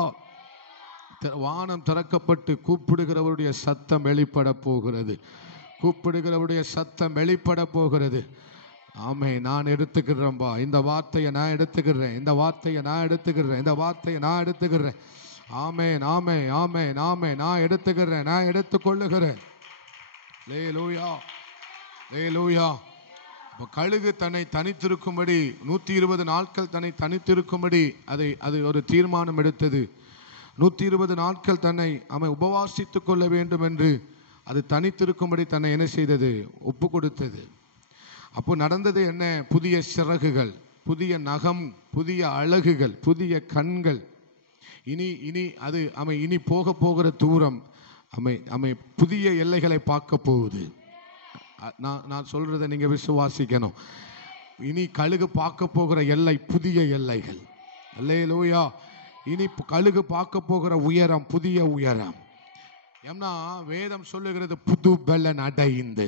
வானம் திறக்கப்பட்டு கூப்பிடுகிறவருடைய சத்தம் வெளிப்பட போகிறது. கூப்பிடுகிறவருடைய சத்தம் வெளிப்பட போகிறது. ஆமே. நான் எடுத்துக்கிறேன்பா, இந்த வார்த்தையை நான் எடுத்துக்கிறேன், இந்த வார்த்தையை நான் எடுத்துக்கிறேன், இந்த வார்த்தையை நான் எடுத்துக்கிறேன். ஆமென், ஆமென், ஆமென், ஆமென். நான் எடுத்துக்கிறேன், நான் எடுத்துக்கொள்ளுகிறேன். அல்லேலூயா, அல்லேலூயா. இப்போ கழுகு தன்னை தனித்திருக்கும்படி 120 நாட்கள் தன்னை தனித்திருக்கும்படி அது ஒரு தீர்மானம் எடுத்தது. 120 நாட்கள் தன்னை அவன் உபவாசித்துக் கொள்ள வேண்டும் என்று அது தனித்திருக்கும்படி தன்னை என்ன செய்தது? ஒப்பு கொடுத்தது. அப்போ நடந்தது என்ன? புதிய சிறகுகள், புதிய நகம், புதிய அழகுகள், புதிய கண்கள். இனி அது இனி போகிற தூரம் புதிய எல்லைகளை பார்க்க போகுது. நான் சொல்றதை நீங்க விசுவாசிக்கணும். இனி கழுகு பார்க்க போகிற எல்லை புதிய எல்லைகள். அல்லேலூயா. இனி கழுகு பார்க்க போகிற உயரம் புதிய உயரம். ஏன்னா வேதம் சொல்லுகிறது புது பலன் அடைந்து.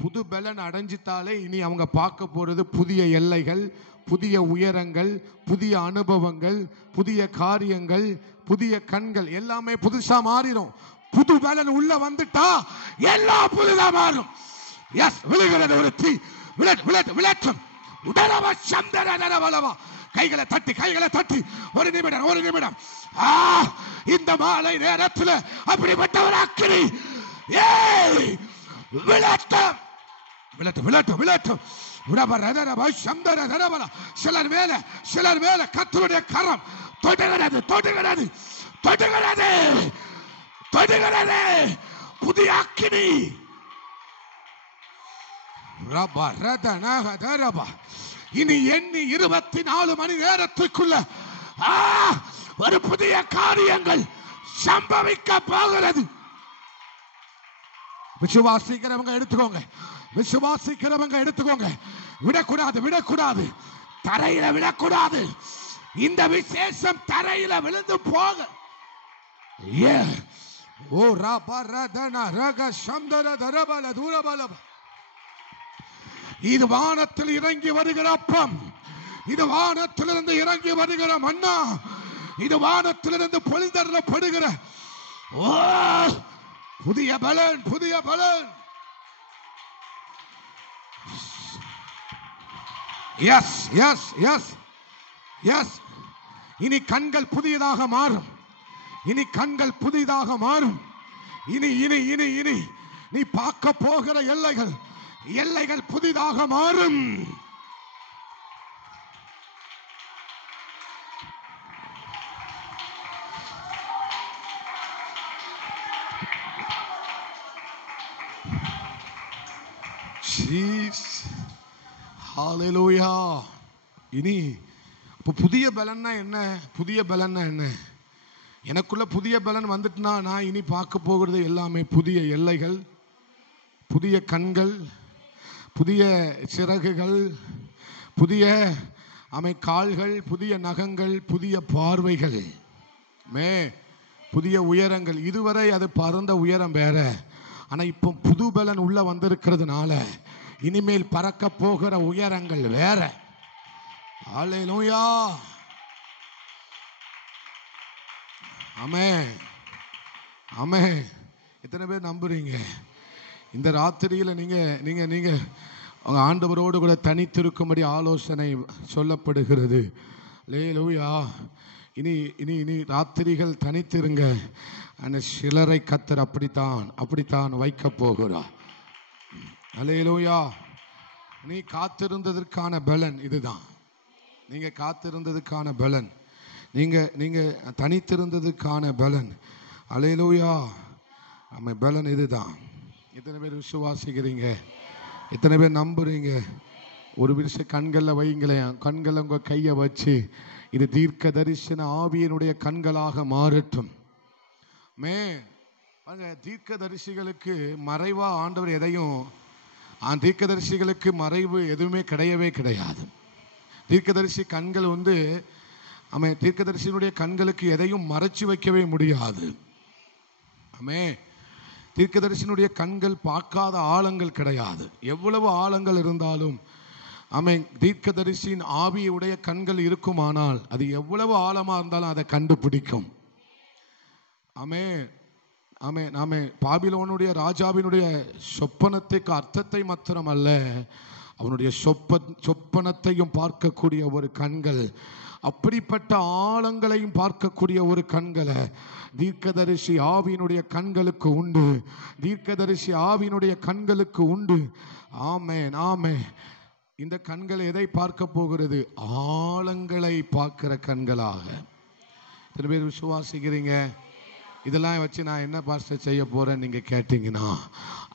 புது பலன் அடைஞ்சிட்டாலே இனி அவங்க பார்க்க போறது புதிய எல்லைகள், புதிய உயரங்கள், புதிய அனுபவங்கள், புதிய காரியங்கள், புதிய கண்கள், எல்லாமே புதுசா மாறிடும். புது பலன் உள்ள வந்துட்டா எல்லாம் புதுதா மாறும். எஸ், விழுகிறது ஒரு தீ, விளட்டும் உடலவா சந்தரவா. கைகளை தட்டி ஒரு நிமிடம். இந்த மாலை நேரத்தில் அப்படிப்பட்ட ஒரு அக்கினி விளட்டும். சிலர் மேல கர்த்தருடைய கரம் தொடுகிறது. புதிய அக்கினி. இனி எண்ணி 24 மணி நேரத்துக்குள்ள ஒரு புதிய காரியங்கள் சம்பவிக்க போகிறது. விசுவாசிக்கிறவங்க எடுத்துக்கோங்க. விடக்கூடாது, தரையில விடக்கூடாது. இந்த விசேஷம் தரையில விழுந்து போக. ஓ ராபா ரதன ரக சந்தர தரபல தூரபல. இது வானத்தில் இறங்கி வருகிற அப்பம், இது வானத்திலிருந்து இறங்கி வருகிற மன்னா, இது வானத்திலிருந்து பொழிந்தருளப்படுகிற புதிய பலன். எஸ். இனி கண்கள் புதியதாக மாறும். இனி நீ பார்க்க போகிற எல்லைகள் புதிதாக மாறும். ஹalleluya. இனி புதிய பலன்னா என்ன? எனக்குள்ள புதிய பலன் வந்துட்டுனா நான் இனி பார்க்க போகிறது எல்லாமே புதிய எல்லைகள், புதிய கண்கள், புதிய சிறகுகள், புதிய கால்கள், புதிய நகங்கள், புதிய பார்வைகள், புதிய உயரங்கள். இதுவரை அது பறந்த உயரம் வேற. ஆனா இப்போ புது பலன் உள்ள வந்திருக்கிறதுனால இனிமேல் பறக்க போகிற உயரங்கள் வேற. ஹalleluya. ஆமென். எத்தனை பேர் நம்புறீங்க? இந்த ராத்திரியில நீங்க உங்க ஆண்டவரோடு கூட தனித்திருக்கும்படி ஆலோசனை சொல்லப்படுகிறது. ஹalleluya. இனி ராத்திரிகள் தனித்திருங்க. சிலரை கர்த்தர் அப்படித்தான் வைக்க போகிறார். ஹalleluya. நீ காத்திருந்ததற்கான பலன் இதுதான். நீங்க காத்திருந்ததுக்கான பலன், நீங்க தனித்திருந்ததுக்கான பலன். ஹalleluya. பலன் இதுதான். எத்தனை பேர் விசுவாசிக்கிறீங்க? எத்தனை பேர் நம்புறீங்க? ஒரு விஷயம் கண்களில் வைங்களேன். கண்கள் உங்க கையை வச்சு இது தீர்க்க தரிசன ஆவியினுடைய கண்களாக மாறட்டும். தீர்க்க தரிசிகளுக்கு மறைவா ஆண்டவர் எதையும், தீர்க்கதரிசிகளுக்கு மறைவு எதுவுமே கிடையாது. தீர்க்கதரிசி கண்கள் தீர்க்கதரிசியினுடைய கண்களுக்கு எதையும் மறைச்சு வைக்கவே முடியாது. தீர்க்கதரிசியினுடைய கண்கள் பார்க்காத ஆழங்கள் கிடையாது. எவ்வளவு ஆழங்கள் இருந்தாலும் தீர்க்கதரிசியின் ஆவியுடைய கண்கள் இருக்குமானால் அது எவ்வளவு ஆழமா இருந்தாலும் அதை கண்டுபிடிக்கும். பாபிலோனுடைய ராஜாவினுடைய சொப்பனத்துக்கு அர்த்தத்தை மாத்திரம் அல்ல, அவனுடைய சொப்பனத்தையும் பார்க்கக்கூடிய ஒரு கண்கள், அப்படிப்பட்ட ஆழங்களையும் பார்க்கக்கூடிய ஒரு கண்களை தீர்க்கதரிசி ஆவியினுடைய கண்களுக்கு உண்டு. தீர்க்கதரிசி ஆவியினுடைய கண்களுக்கு உண்டு. ஆமென். இந்த கண்கள் எதை பார்க்க போகிறது? ஆழங்களை பார்க்கிற கண்களாக. சில பேர் விசுவாசிக்கிறீங்க. இதெல்லாம் வச்சு நான் என்ன பாஸ்டர் செய்ய போறேன் நீங்க கேட்டீங்கன்னா,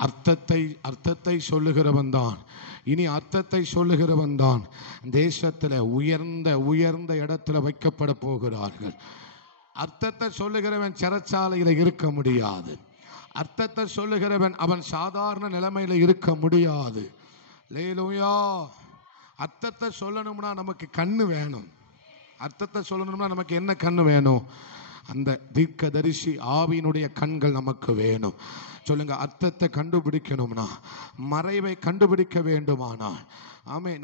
அர்த்தத்தை சொல்லுகிறவன் தான். இனி அர்த்தத்தை சொல்லுகிறவன் தான் தேசத்துல உயர்ந்த இடத்துல வைக்கப்பட போகிறார்கள். அர்த்தத்தை சொல்லுகிறவன் சிறைச்சாலையில இருக்க முடியாது. அர்த்தத்தை சொல்லுகிறவன் அவன் சாதாரண நிலைமையில இருக்க முடியாது. ஹல்லேலூயா. அர்த்தத்தை சொல்லணும்னா நமக்கு கண்ணு வேணும். அர்த்தத்தை சொல்லணும்னா நமக்கு என்ன கண்ணு வேணும்? அந்த தீர்க்கதரிசி ஆவியினுடைய கண்கள் நமக்கு வேணும். சொல்லுங்க, அர்த்தத்தை கண்டுபிடிக்கணும்னா, மறைவை கண்டுபிடிக்க வேண்டுமானால்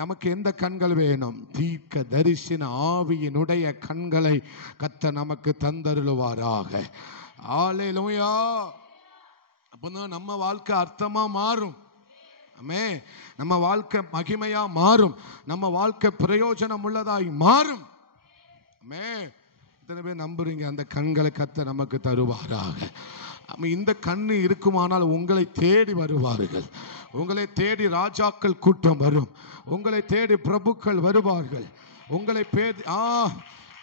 நமக்கு எந்த கண்கள் வேணும்? தீர்க்கதரிசியின் ஆவியினுடைய கண்களை கர்த்தர் நமக்கு தந்தருளுவாராக. ஹalleluya. அப்பதான் நம்ம வாழ்க்கை அர்த்தமா மாறும். ஆமே, நம்ம வாழ்க்கை மகிமையா மாறும், நம்ம வாழ்க்கை பிரயோஜனம் உள்ளதாய் மாறும். ஆமே, இத்தனை பேர் நம்புறீங்க அந்த கண்களை கர்த்தர் நமக்கு தருவாராக. இந்த கண்ணு இருக்குமானால் உங்களை தேடி வருவார்கள், உங்களை தேடி ராஜாக்கள் கூட்டம் வரும், உங்களை தேடி பிரபுக்கள் வருவார்கள், உங்களை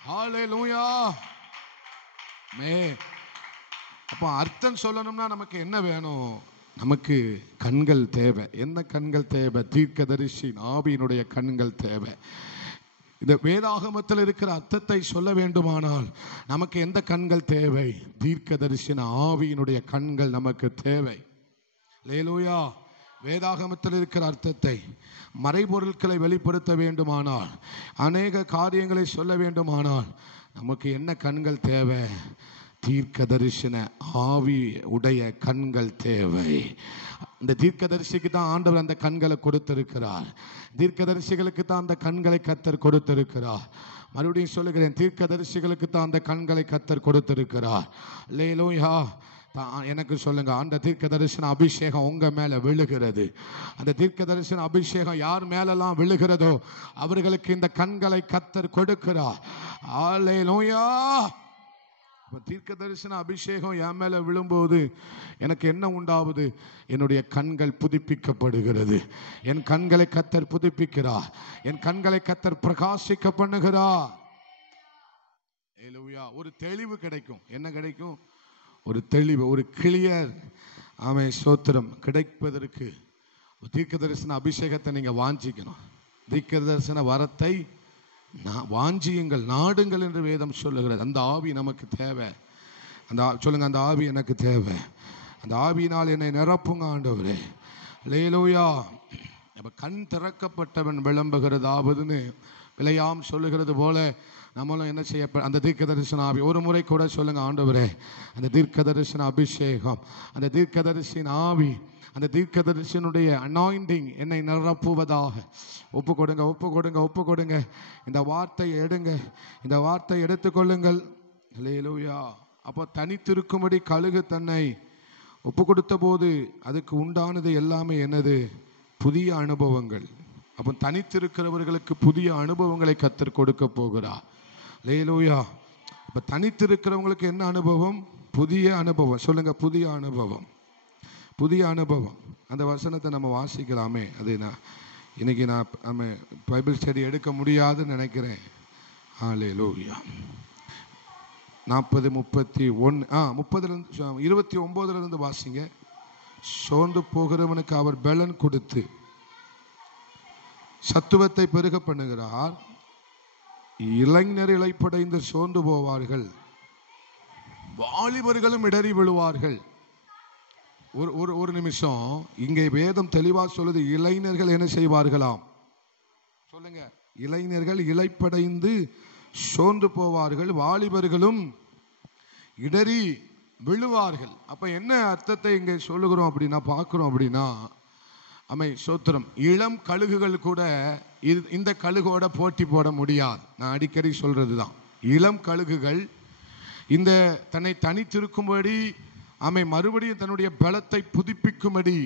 ஹalleluya. அப்போ அர்த்தம் சொல்லணும்னா நமக்கு என்ன வேணும்? நமக்கு கண்கள் தேவை. என்ன கண்கள் தேவை? தீர்க்கதரிசி ஆவியினுடைய கண்கள் தேவை. இந்த வேதாகமத்தில் இருக்கிற அர்த்தத்தை சொல்ல வேண்டுமானால் நமக்கு எந்த கண்கள் தேவை? தீர்க்கதரிசின ஆவியினுடைய கண்கள் நமக்கு தேவை. அல்லேலூயா. வேதாகமத்தில் இருக்கிற அர்த்தத்தை, மறைபொருட்களை வெளிப்படுத்த வேண்டுமானால், அநேக காரியங்களை சொல்ல வேண்டுமானால் நமக்கு என்ன கண்கள் தேவை? தீர்க்கதரிசன ஆவி உடைய கண்கள் தேவை. இந்த தீர்க்கதரிசிக்கு தான் ஆண்டவர் அந்த கண்களை கொடுத்திருக்கிறார். தீர்க்கதரிசிகளுக்கு தான் அந்த கண்களை கர்த்தர் கொடுத்திருக்கிறார். மறுபடியும் சொல்லுகிறேன், தீர்க்கதரிசிகளுக்கு தான் அந்த கண்களை கர்த்தர் கொடுத்திருக்கிறார். அல்லேலூயா. எனக்கு சொல்லுங்க, அந்த தீர்க்க தரிசன அபிஷேகம் உங்க மேல விழுகிறது. அந்த தீர்க்க தரிசன அபிஷேகம் யார் மேலெல்லாம் விழுகிறதோ அவர்களுக்கு இந்த கண்களை கர்த்தர் கொடுக்கிறார். அல்லேலூயா. தீர்க்க தரிசன அபிஷேகம் என் மேல விழும்போது எனக்கு என்ன உண்டாவது? என்னுடைய கண்கள் புதுப்பிக்கப்படுகிறது. என் கண்களை கர்த்தர் புதுப்பிக்கிறார், என் கண்களை கர்த்தர் பிரகாசிக்க பண்ணுகிறார். அல்லேலூயா. ஒரு தெளிவு கிடைக்கும். என்ன கிடைக்கும்? ஒரு தெளிவு, ஒரு கிளியர். ஆமே, ஸ்தோத்திரம். கிடைப்பதற்கு தீர்க்க தரிசன அபிஷேகத்தை நீங்க வாஞ்சிக்கணும். தீர்க்க தரிசன வரத்தை வாஞ்சியுங்கள், நாடுங்கள் என்று வேதம் சொல்லுகிறது. அந்த ஆவி நமக்கு தேவை. சொல்லுங்க, அந்த ஆவி எனக்கு தேவை. அந்த ஆவியினால் என்னை நிரப்புங்க ஆண்டவரே. அல்லேலூயா. அப்ப கண் திறக்கப்பட்டவன் விளம்புகிறதாவதுன்னு விலையாம் சொல்லுகிறது போல நம்மளும் என்ன செய்ய, அந்த தீர்க்க தரிசன ஆவி ஒரு முறை கூட சொல்லுங்க, ஆண்டவரே அந்த தீர்க்க தரிசன அபிஷேகம், அந்த தீர்க்க தரிசன ஆவி, அந்த தீர்க்கதரிசனுடைய அனாயிண்டிங் என்னை நிரப்புவதாக. ஒப்பு கொடுங்க, ஒப்பு கொடுங்க, ஒப்பு கொடுங்க. இந்த வார்த்தையை எடுங்க, இந்த வார்த்தையை எடுத்துக்கொள்ளுங்கள். அல்லேலூயா. அப்போ தனித்திருக்கும்படி கழுகு தன்னை ஒப்பு கொடுத்த போது அதுக்கு உண்டானது எல்லாமே என்னது? புதிய அனுபவங்கள். அப்போ தனித்திருக்கிறவர்களுக்கு புதிய அனுபவங்களை கர்த்தர் கொடுக்க போகிறார். அல்லேலூயா. அப்போ தனித்திருக்கிறவங்களுக்கு என்ன அனுபவம்? புதிய அனுபவம். சொல்லுங்க, புதிய அனுபவம், புதிய அனுபவம். அந்த வசனத்தை நம்ம வாசிக்கலாமே. அது இன்னைக்கு நம்ம பைபிள் ஸ்டடி எடுக்க முடியாதுன்னு நினைக்கிறேன். ஹல்லேலூயா. 29 வாசிங்க. சோர்ந்து போகிறவனுக்கு அவர் பலன் கொடுத்து சத்துவத்தை பெருக பண்ணுகிறார். இளைஞர் இளைப்படைந்து சோர்ந்து போவார்கள், வாலிபர்களும் இடறி விழுவார்கள். ஒரு நிமிஷம், இங்கே வேதம் தெளிவா சொல்லுது, இளைஞர்கள் என்ன செய்வார்களாம்? சொல்லுங்க, இளைஞர்கள் இளைப்படைந்து சோர்ந்து போவார்கள், வாலிபர்களும் இடறி விழுவார்கள். அப்ப என்ன அர்த்தத்தை இங்கே சொல்லுகிறோம் அப்படின்னா, பார்க்கிறோம் அப்படின்னா, அமை சோத்திரம், இளம் கழுகுகள் கூட இந்த கழுகோட போட்டி போட முடியாது. நான் அடிக்கடி சொல்றதுதான், இளம் கழுகுகள் இந்த தன்னை தனித்திருக்கும்படி ஆமை மறுபடியும் தன்னுடைய பலத்தை புதுப்பிக்கும்படி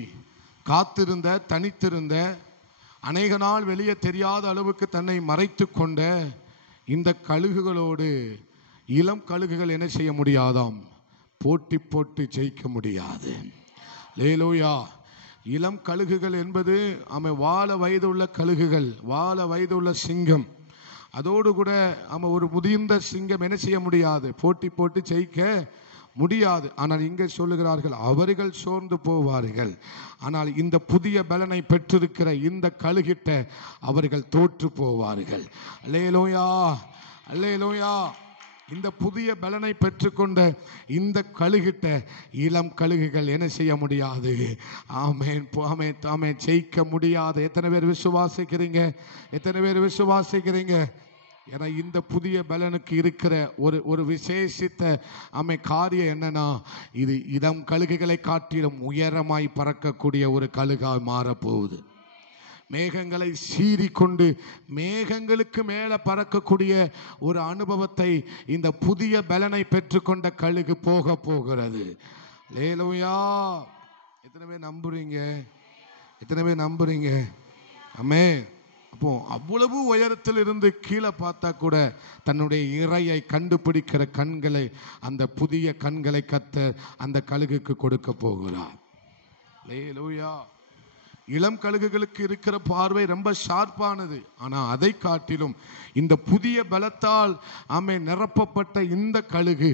காத்திருந்த, தனித்திருந்த, அநேக நாள் வெளியே தெரியாத அளவுக்கு தன்னை மறைத்து கொண்ட இந்த கழுகுகளோடு இளம் கழுகுகள் என்ன செய்ய முடியாதாம்? போட்டி போட்டு ஜெயிக்க முடியாது. அல்லேலூயா. இளம் கழுகுகள் என்பது வாழ வயது உள்ள கழுகுகள், வாழ வயது உள்ள சிங்கம். அதோடு கூட ஒரு முதிர்ந்த சிங்கம் என்ன செய்ய முடியாது? போட்டி போட்டு ஜெயிக்க முடியாது. ஆனால் இங்கே சொல்லுகிறார்கள், அவர்கள் சோர்ந்து போவார்கள். ஆனால் இந்த புதிய பலனை பெற்றிருக்கிற இந்த கழுகிட்ட அவர்கள் தோற்று போவார்கள். அல்லேலூயா, அல்லேலூயா. இந்த புதிய பலனை பெற்றுக்கொண்ட இந்த கழுகிட்ட இளம் கழுகுகள் என்ன செய்ய முடியாது? ஆமென், ஆமென், ஆமென், ஜெயிக்க முடியாது. எத்தனை பேர் விசுவாசிக்கிறீங்க? எத்தனை பேர் விசுவாசிக்கிறீங்க? ஏன்னா இந்த புதிய பலனுக்கு இருக்கிற ஒரு விசேஷித்த காரியம் என்னன்னா, இது இளம் கழுகுகளை காட்டிலும் உயரமாய் பறக்கக்கூடிய ஒரு கழுகாய் மாறப்போகுது. மேகங்களை சீறிக்கொண்டு மேகங்களுக்கு மேல பறக்கக்கூடிய ஒரு அனுபவத்தை இந்த புதிய பலனை பெற்றுக்கொண்ட கழுகு போக போகிறது. அல்லேலூயா. எத்தனை பேர் நம்புறீங்க? எத்தனை பேர் நம்புறீங்க? ஆமென். அப்போ அவ்வளவு உயரத்தில் இருந்து கீழே பார்த்தா கூட தன்னுடைய இரையை கண்டுபிடிக்கிற கண்களை, அந்த புதிய கண்களை கர்த்தர் அந்த கழுகுக்கு கொடுக்க போகிறார். அல்லேலூயா. இளம் கழுகுகளுக்கு இருக்கிற பார்வை ரொம்ப ஷார்ப்பானது. ஆனா அதை காட்டிலும் இந்த புதிய பலத்தால் நிரப்பப்பட்ட இந்த கழுகு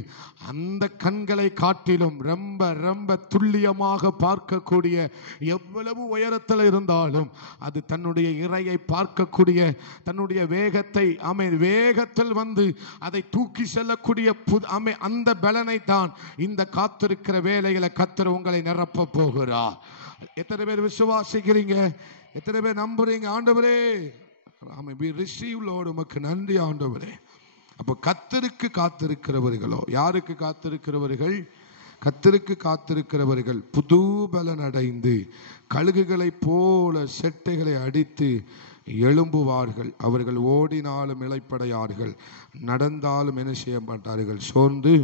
அந்த கண்களை காட்டிலும் ரொம்ப ரொம்ப துல்லியமாக பார்க்கக்கூடிய, எவ்வளவு உயரத்தில் இருந்தாலும் அது தன்னுடைய இரையை பார்க்கக்கூடிய, தன்னுடைய வேகத்தை வேகத்தில் வந்து அதை தூக்கி செல்லக்கூடிய அந்த பலனை தான் இந்த காத்திருக்கிற வேளையில கர்த்தர் உங்களை நிரப்ப போகிறார். எத்தனை பேர் விசுவாசிக்கிறீங்க? எத்தனை பேர் நம்புறீங்க? ஆண்டவரே, we receive Lord, உமக்கு நன்றி ஆண்டவரே. அப்போ கர்த்தருக்கு காத்திருக்கிறவர்களோ, யாருக்கு காத்திருக்கிறவர்கள்? கர்த்தருக்கு காத்திருக்கிறவர்கள் புது பலன் அடைந்து கழுகுகளை போல செட்டைகளை அடித்து எழும்புவார்கள். அவர்கள் ஓடினாலும் இளைப்படையார்கள், நடந்தாலும் என்ன செய்ய மாட்டார்கள், சோர்ந்து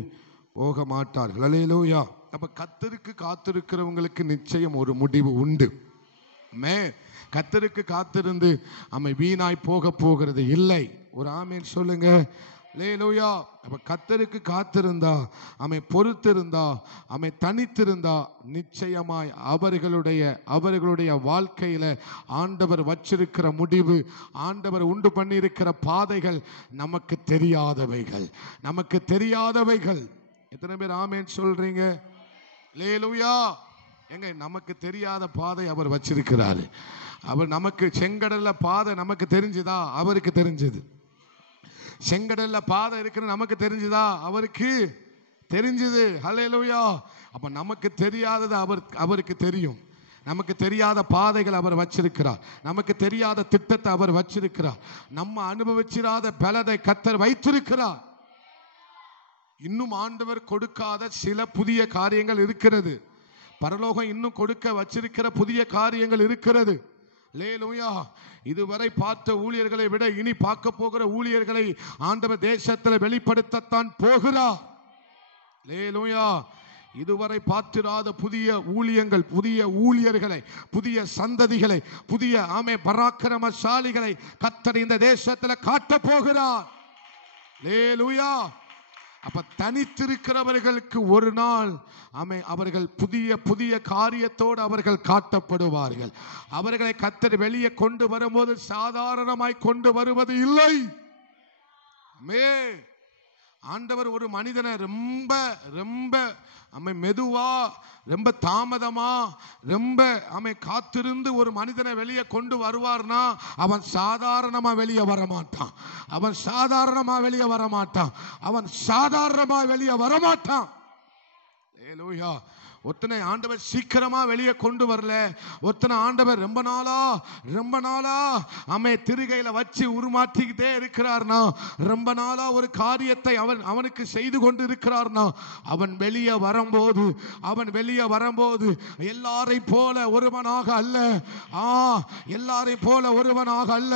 போக மாட்டார்கள். அல்லேலூயா. அப்ப கர்த்தருக்கு காத்திருக்கிறவங்களுக்கு நிச்சயம் ஒரு முடிவு உண்டு. கர்த்தருக்கு காத்திருந்து வீணாய் போக போகிறது இல்லை. ஒரு ஆமீன் சொல்லுங்க. அல்லேலூயா. அப்ப கர்த்தருக்கு காத்திருந்தா, பொறுத்திருந்தா, தனித்திருந்தா நிச்சயமாய் அவர்களுடைய வாழ்க்கையில ஆண்டவர் வச்சிருக்கிற முடிவு, ஆண்டவர் உண்டு பண்ணியிருக்கிற பாதைகள் நமக்கு தெரியாதவைகள், நமக்கு தெரியாதவைகள். எத்தனை பேர் ஆமீன் சொல்றீங்க? அல்லேலூயா. எங்க நமக்கு தெரியாத பாதை அவர் வச்சிருக்கிறாரு. அவர் நமக்கு செங்கடல்ல பாதை நமக்கு தெரிஞ்சுதா? அவருக்கு தெரிஞ்சது. செங்கடல்ல பாதை இருக்குன்னு நமக்கு தெரிஞ்சுதா? அவருக்கு தெரிஞ்சது. அல்லேலூயா. அப்ப நமக்கு தெரியாதது அவருக்கு தெரியும். நமக்கு தெரியாத பாதைகள் அவர் வச்சிருக்கிறார். நமக்கு தெரியாத திட்டத்தை அவர் வச்சிருக்கிறார். நம்ம அனுபவிச்சிராத பலதை கர்த்தர் வைத்திருக்கிறார். இன்னும் ஆண்டவர் கொடுக்காத சில புதிய காரியங்கள் இருக்கிறது. பரலோகம் இன்னும் கொடுக்க வச்சிருக்கிற புதிய காரியங்கள் இருக்கிறது. அல்லேலூயா. இதுவரை பார்த்த ஊழியர்களை விட இனி பார்க்க போகிற ஊழியர்களை ஆண்டவர் தேசத்தில் வெளிப்படுத்தத்தான் போகிறார். அல்லேலூயா. இதுவரை பார்த்திராத புதிய ஊழியங்கள், புதிய ஊழியர்களை, புதிய சந்ததிகளை, புதிய பராக்கிரமசாலிகளை கர்த்தர் இந்த தேசத்தில் காட்ட போகிறார். அல்லேலூயா. அப்ப தனித்திருக்கிறவர்களுக்கு ஒரு நாள் அவர்கள் புதிய புதிய காரியத்தோடு அவர்கள் காட்டப்படுவார்கள். அவர்களை கர்த்தர் வெளியே கொண்டு வரும்போது சாதாரணமாய் கொண்டு வருவது இல்லை. ஆண்டவர் ஒரு மனிதனை ரொம்ப ரொம்ப மெதுவா, ரொம்ப தாமதமா, ரொம்ப காத்திருந்து ஒரு மனிதனை வெளியே கொண்டு வருவார்னா அவன் சாதாரணமா வெளியே வரமாட்டான். அவன் சாதாரணமா வெளியே வரமாட்டான். அவன் சாதாரணமா வெளியே வரமாட்டான். அல்லேலூயா. ஒருத்தனை ஆண்டவர் சீக்கிரமா வெளியே கொண்டு வரல. ஒருத்தனை ஆண்டவர் ரொம்ப நாளா திருகையில வச்சு உருமாற்றிக்கிட்டே இருக்கிறார்னா, ரொம்ப நாளா ஒரு காரியத்தை அவனுக்கு செய்து கொண்டு இருக்கிறார்னா, அவன் வெளியே வரும்போது எல்லாரை போல ஒருவனாக அல்ல, எல்லாரை போல ஒருவனாக அல்ல,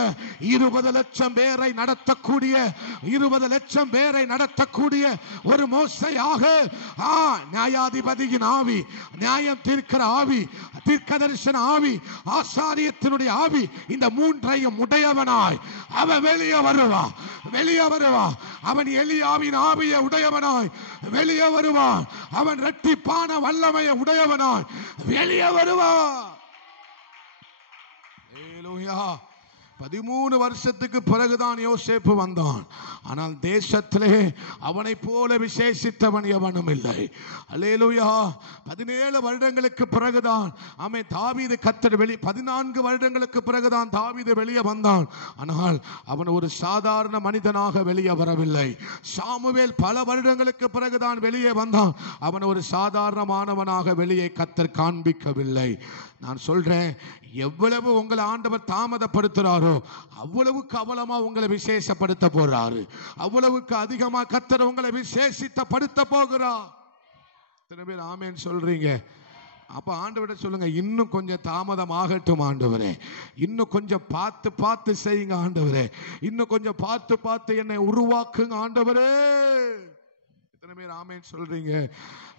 20 லட்சம் பேரை நடத்தக்கூடிய ஒரு மோசையாக, நியாயாதிபதியின் ஆவி, நியாயம் தீர்க்கிற ஆவி, தீர்க்கதரிசன ஆவி, ஆசாரியத்தினுடைய ஆவி, இந்த மூன்றையும் உடையவனாய் அவன் வெளியே வருவான். அவன் எலியாவின் ஆவியை உடையவனாய் வெளியே வருவான். அவன் இரட்டிப்பான வல்லமையை உடையவனாய் வெளியே வருவான். அல்லேலூயா. 13 வருஷத்துக்கு பிறகுதான் யோசேப்பு வந்தான். ஆனால் தேசத்திலே அவனை போல விசேஷித்தவன் எவனும் இல்லை. அல்லேலூயா. 17 வருடங்களுக்கு பிறகுதான் தாவீது கர்த்தர் 14 வருடங்களுக்கு பிறகுதான் தாவீது வெளியே வந்தான். ஆனால் அவன் ஒரு சாதாரண மனிதனாக வெளியே வரவில்லை. சாமுவேல் பல வருடங்களுக்கு பிறகுதான் வெளியே வந்தான். அவன் ஒரு சாதாரணமானவனாக வெளியே கர்த்தர் காண்பிக்கவில்லை. நான் சொல்றேன், எவ்வளவு உங்களை ஆண்டவர் தாமதப்படுத்துறாரோ அவ்வளவுக்கு அவலமா உங்களை விசேஷப்படுத்த போறாரு. அவ்வளவுக்கு அதிகமா கர்த்தர் உங்களை விசேஷித்தப்படுத்த போகிறார். எத்தனை பேர் ஆமென் சொல்றீங்க? அப்ப ஆண்டவரே சொல்லுங்க, இன்னும் கொஞ்சம் தாமதம் ஆகட்டும் ஆண்டவரே, இன்னும் கொஞ்சம் பார்த்து பார்த்து செய்யுங்க ஆண்டவரே, இன்னும் கொஞ்சம் பார்த்து பார்த்து என்னை உருவாக்குங்க ஆண்டவரே. எத்தனை பேர் ஆமென் சொல்றீங்க?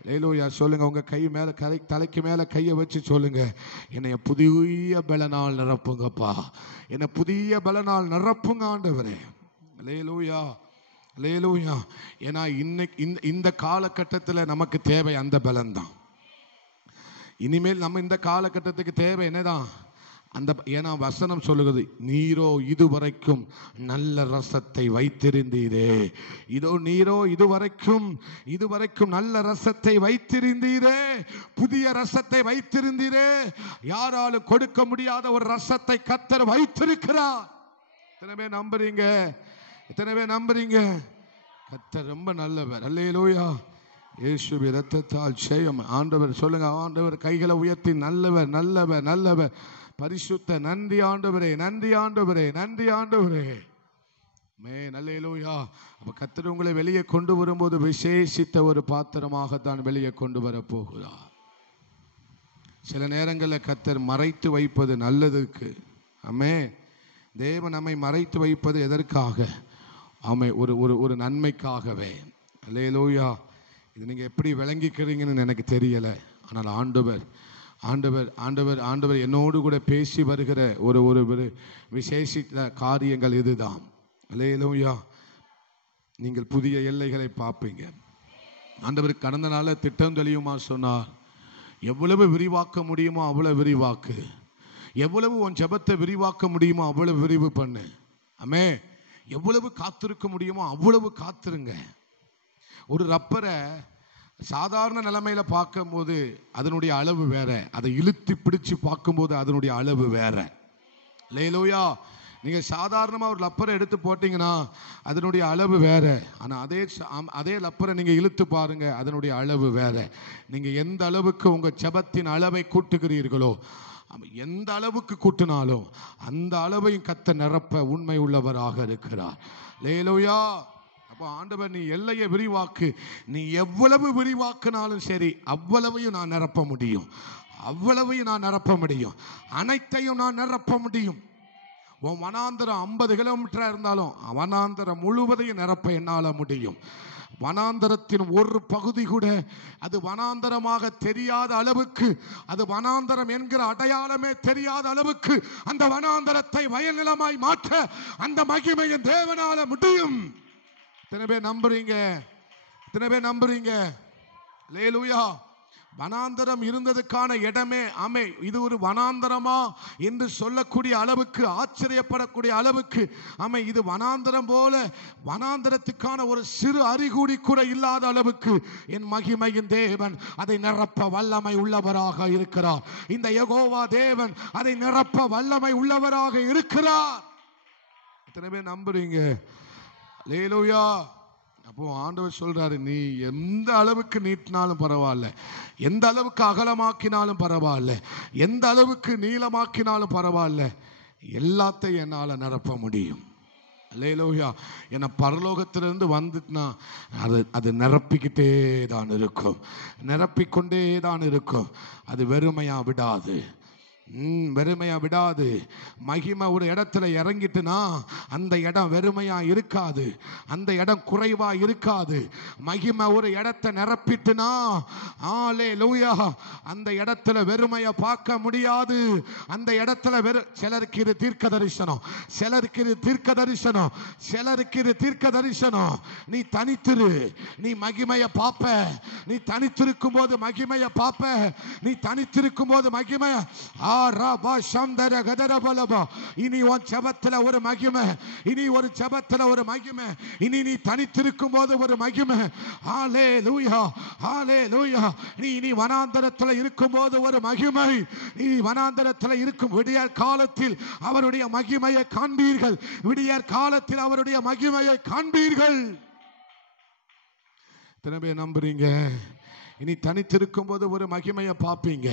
அல்லேலூயா சொல்லுங்க. உங்க கை மேல தலைக்கு மேல கையை வச்சு சொல்லுங்க, என்னைய புதிய பலனால் நிரப்புங்கப்பா, என்னை புதிய பலனால் நிரப்புங்க ஆண்டவரே. அல்லேலூயா அல்லேலூயா. ஏன்னா இன்னைக்கு இந்த காலகட்டத்தில் நமக்கு தேவை அந்த பலன் தான். இனிமேல் நம்ம இந்த காலகட்டத்துக்கு தேவை என்னதான் அந்த, ஏன்னா வசனம் சொல்லுகிறது, நீரோ இதுவரைக்கும் நல்ல ரசத்தை வைத்திருந்தீரே, நீரோ இதுவரைக்கும் நல்ல ரசத்தை வைத்திருந்தீரே, புதிய ரசத்தை வைத்திருந்தீரே. யாராலும் கொடுக்க முடியாத ஒரு ரசத்தை கர்த்தர் வைத்திருக்கிறார். எத்தனை பேர் நம்புறீங்க? எத்தனை பேர் நம்புறீங்க? கர்த்தர் ரொம்ப நல்லவர். அல்லேலூயா. இயேசுவின் இரத்தத்தால் ஜெயம். ஆண்டவர் சொல்லுங்க, ஆண்டவர் கைகளை உயர்த்தி, நல்லவர் நல்லவர் நல்லவர் பரிசுத்த, நன்றி ஆண்டவரே, நன்றி ஆண்டவரே, நன்றி ஆண்டவரே. அல்லேலூயா. அப்ப கர்த்தர் உங்களை வெளியே கொண்டு வரும்போது விசேஷித்த ஒரு பாத்திரமாகத்தான் வெளியே கொண்டு வர போகிறார். சில நேரங்களில் கர்த்தர் மறைத்து வைப்பது நல்லதுக்கு. ஆமே. தேவன் நம்மை மறைத்து வைப்பது எதற்காக? ஆமே, ஒரு நன்மைக்காகவே. அல்லேலூயா. இது நீங்க எப்படி விளங்கிக்கிறீங்கன்னு எனக்கு தெரியல. ஆனால் ஆண்டவர் என்னோடு கூட பேசி வருகிற ஒரு விசேஷித்த காரியங்கள் இதுதான். அல்லேலூயா. நீங்கள் புதிய எல்லைகளை பார்ப்பீங்க. ஆண்டவர் கடந்த நாள திட்டம் தெளியுமா சொன்னார், எவ்வளவு விரிவாக்க முடியுமோ அவ்வளவு விரிவாக்கு, எவ்வளவு உன் ஜெபத்தை விரிவாக்க முடியுமோ அவ்வளவு விரிவு பண்ணு. ஆமே. எவ்வளவு காத்திருக்க முடியுமோ அவ்வளவு காத்திருங்க. ஒரு ரப்பரை சாதாரண நிலைமையில பார்க்கும்போது அதனுடைய அளவு வேற, அதை இழுத்து பிடிச்சு பார்க்கும்போது அதனுடைய அளவு வேற. அல்லேலூயா. நீங்க சாதாரணமா ஒரு லப்பரை எடுத்து போட்டீங்கன்னா அதனுடைய அளவு வேற. ஆனா அதே லப்பரை நீங்க இழுத்து பாருங்க, அதனுடைய அளவு வேற. நீங்க எந்த அளவுக்கு உங்க ஜெபத்தின் அளவை கூட்டுகிறீர்களோ, எந்த அளவுக்கு கூட்டினாலும் அந்த அளவையும் கர்த்தர் நிரப்ப உண்மை உள்ளவராக இருக்கிறார். அல்லேலூயா. அப்போ ஆண்டவர், நீ எல்லையை விரிவாக்கு, நீ எவ்வளவு விரிவாக்கினாலும் சரி அவ்வளவையும் நான் நிரப்ப முடியும், அவ்வளவையும் நான் நிரப்ப முடியும், அனைத்தையும் நான் நிரப்ப முடியும். உன் வனாந்தரம் 50 கிலோமீட்டரா இருந்தாலும் வனாந்தரம் முழுவதையும் நிரப்ப என்னால முடியும். வனாந்தரத்தின் ஒரு பகுதி கூட அது வனாந்தரமாக தெரியாத அளவுக்கு, அது வனாந்தரம் என்கிற அடையாளமே தெரியாத அளவுக்கு அந்த வனாந்தரத்தை வயல்நிலமாய் மாற்ற அந்த மகிமையின் தேவனால முடியும். எத்தனை பேர் நம்புறீங்க? எத்தனை பேர் நம்புறீங்க? அல்லேலூயா. வனாந்தரம் இருந்ததுக்கான இடமே, ஆமே, இது ஒரு வனாந்தரமா என்று சொல்லக்கூடிய அளவுக்கு, ஆச்சரியப்படக்கூடிய அளவுக்கு, ஆமே, இது வனாந்தரம் போல, வனாந்தரத்துக்கான ஒரு சிறு அறிகுறி கூட இல்லாத அளவுக்கு என் மகிமையின் தேவன் அதை நிரப்ப வல்லமை உள்ளவராக இருக்கிறார். இந்த யெகோவா தேவன் அதை நிரப்ப வல்லமை உள்ளவராக இருக்கிறார். எத்தனை பேர் நம்புறீங்க? அல்லேலூயா. அப்போ ஆண்டவர் சொல்றாரு, நீ எந்த அளவுக்கு நீட்டினாலும் பரவாயில்ல, எந்த அளவுக்கு அகலமாக்கினாலும் பரவாயில்ல, எந்த அளவுக்கு நீளமாக்கினாலும் பரவாயில்ல, எல்லாத்தையும் என்னால் நிரப்ப முடியும். அல்லேலூயா. ஏன்னா பரலோகத்திலிருந்து வந்துட்டுனா அது நிரப்பிக்கிட்டே தான் இருக்கும், நிரப்பிக்கொண்டே தான் இருக்கும். அது வெறுமையா விடாது, வெறுமையா விடாது. மகிமை ஒரு இடத்துல இறங்கிட்டுனா அந்த இடம் வெறுமையா இருக்காது, அந்த இடம் குறைவா இருக்காது. மகிமை ஒரு இடத்தை நிரப்பிட்டுனா அல்லேலூயா, அந்த இடத்துல வெறுமையா பார்க்க முடியாது. அந்த இடத்துல சிலருக்கு இது தீர்க்க தரிசனம், சிலருக்கு இது தீர்க்க தரிசனம், சிலருக்கு இது தீர்க்க தரிசனம். நீ தனித்திரு, நீ மகிமையை பார்ப்ப. நீ தனித்திருக்கும் போது மகிமையை பார்ப்ப. நீ தனித்திருக்கும் போது மகிமையை இனி உன் ஜெபத்துல ஒரு மகிமை, இனி ஒரு ஜெபத்துல ஒரு மகிமை, இனி நீ தனித்திருக்கும் போது ஒரு மகிமை. ஹல்லேலூயா, ஹல்லேலூயா. நீ வனாந்தரத்துல இருக்கும் போது ஒரு மகிமை, நீ வனாந்தரத்துல இருக்கும் விடியற் காலத்தில் அவருடைய மகிமையை காண்பீர்கள், விடியற் காலத்தில் அவருடைய மகிமையை காண்பீர்கள். எத்தனை பேர் நம்புறீங்க? இனி தனித்திருக்கும் போது ஒரு மகிமையை பார்ப்பீங்க.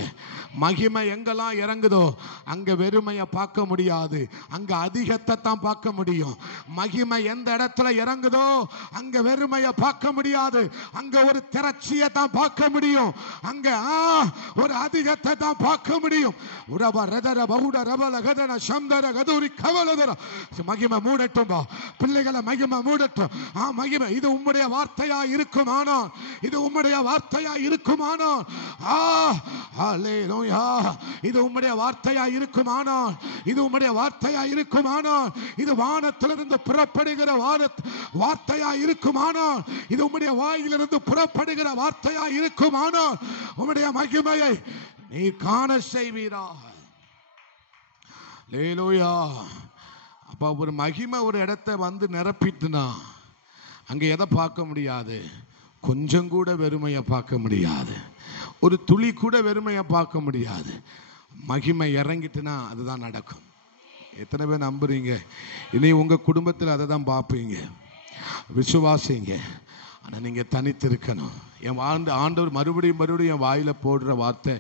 மகிமை எங்கெல்லாம் இறங்குதோ அங்க வெறுமையை பார்க்க முடியாது, அங்க அதிகத்தை தான் பார்க்க முடியும். மகிமை எந்த இடத்துல இறங்குதோ அங்க வெறுமையை பார்க்க முடியாது, அங்க ஒரு திரட்சியை தான் பார்க்க முடியும், அங்க ஒரு அதிகத்தை தான் பார்க்க முடியும். மகிமை மூடட்டும் பிள்ளைகளை, மகிமை மூடட்டும். மகிமை இது உம்முடைய வார்த்தையா இருக்குமானால், இது உம்முடைய வார்த்தையா இருக்குமானால், ஹல்லேலூயா, இது உம்முடைய வார்த்தையா இருக்குமானால், இது உம்முடைய வார்த்தையா இருக்குமானால், இது வானத்திலிருந்து புறப்படுகிற வார்த்தையா இருக்குமானால், இது உம்முடைய வாயிலிருந்து புறப்படுகிற வார்த்தையா இருக்குமானால், உம்முடைய மகிமையை நீ காண செய்வீராக. ஹல்லேலூயா. அப்ப ஒரு மகிமை ஒரு இடத்தை வந்து நிரப்பிட்டுனா அங்க எதை பார்க்க முடியாது? கொஞ்சம் கூட வெறுமையை பார்க்க முடியாது, ஒரு துளி கூட வெறுமையை பார்க்க முடியாது. மகிமை இறங்கிட்டுனா அதுதான் நடக்கும். எத்தனை பேர் நம்புறீங்க? இனி உங்க குடும்பத்தில் அதை தான் பார்ப்பீங்க, விசுவாசிங்க. ஆனால் நீங்கள் தனித்திருக்கணும். என் ஆண்டவர் மறுபடியும் என் வாயில் போடுற வார்த்தை,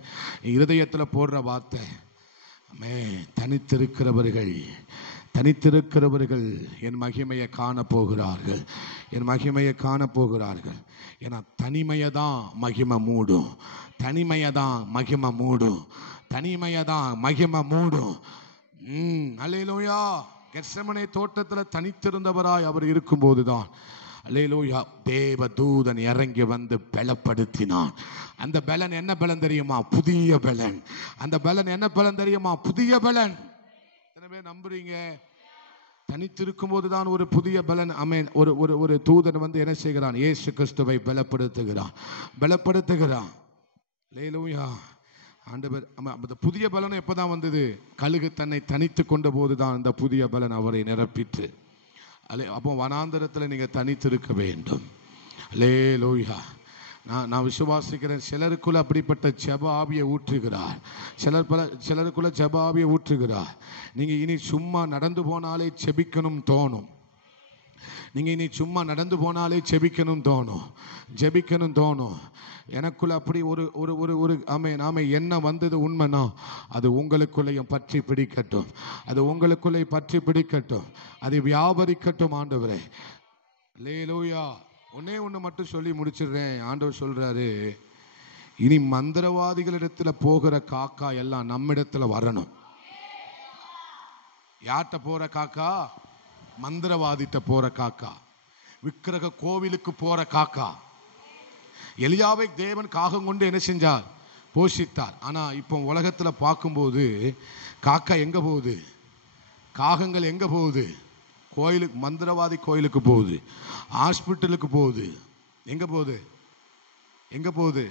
இருதயத்தில் போடுற வார்த்தை, தனித்திருக்கிறவர்கள் என் மகிமையை காணப்போகிறார்கள், என் மகிமையை காணப்போகிறார்கள். ஏன்னா தனிமையை தான் மகிமை மூடும், தனிமையை தான் மகிமை மூடும், தனிமையை தான் மகிமை மூடும். அல்லேலூயா. கெத்செமனே தோட்டத்தில் தனித்திருந்தவராய் அவர் இருக்கும்போது தான் அல்லேலூயா தேவ தூதன் இறங்கி வந்து பலப்படுத்தினான். அந்த பலன் என்ன பலன் தெரியுமா? புதிய பலன். அந்த பலன் என்ன பலன் தெரியுமா? புதிய பலன். நம்புறீங்க? தனித்திருக்கும் போதுதான் ஒரு புதிய பலன். ஆமென். ஒரு தூதன் வந்து என்ன செய்கிறான்? இயேசு கிறிஸ்துவை பலப்படுத்துகிறான். அல்லேலூயா. ஆண்டவர் அந்த புதிய பலன் எப்பதான் வந்தது? கழுகு தன்னை தனித்து கொண்ட போதுதான் அந்த புதிய பலன் அவரை நிரப்பிற்று. அப்போ வனாந்தரத்தில் நீங்க தனித்திருக்க வேண்டும். அல்லேலூயா. நான் விசுவாசிக்கிறேன், சிலருக்குள்ள அப்படிப்பட்ட ஜெப ஆவியை ஊற்றுகிறார், சிலருக்குள்ள ஜெப ஆவியை ஊற்றுகிறார். நீங்க இனி சும்மா நடந்து போனாலே செபிக்கணும் தோணும். நீங்க இனி சும்மா நடந்து போனாலே செபிக்கணும் தோணும். எனக்குள்ள அப்படி ஒரு ஆமே என்ன வந்தது உண்மைனா அது உங்களுக்குள்ளேயும் பற்றி பிடிக்கட்டும், அது உங்களுக்குள்ளே பற்றி பிடிக்கட்டும், அதை வியாபரிக்கட்டும். ஆண்டவரே அல்லேலூயா. ஒண்ணு மட்டும் சொல்லி முடிச்சிடுறேன். ஆண்டவர் சொல்றாரு, இனி மந்திரவாதிகளிடத்துல போகிற காக்கா எல்லாம் நம்மிடத்துல வரணும். யார்கிட்ட போற காக்கா? மந்திரவாதிட்ட போற காக்கா, விக்கிரக கோவிலுக்கு போற காக்கா. எலியாவை தேவன் காகம் கொண்டு என்ன செஞ்சார்? போஷித்தார். ஆனா இப்போ உலகத்துல பார்க்கும்போது காக்கா எங்க போகுது? காகங்கள் எங்க போகுது? கோயிலுக்கு, மந்திரவாதி கோயிலுக்கு போகுது, ஹாஸ்பிட்டலுக்கு போகுது. எங்க போகுது?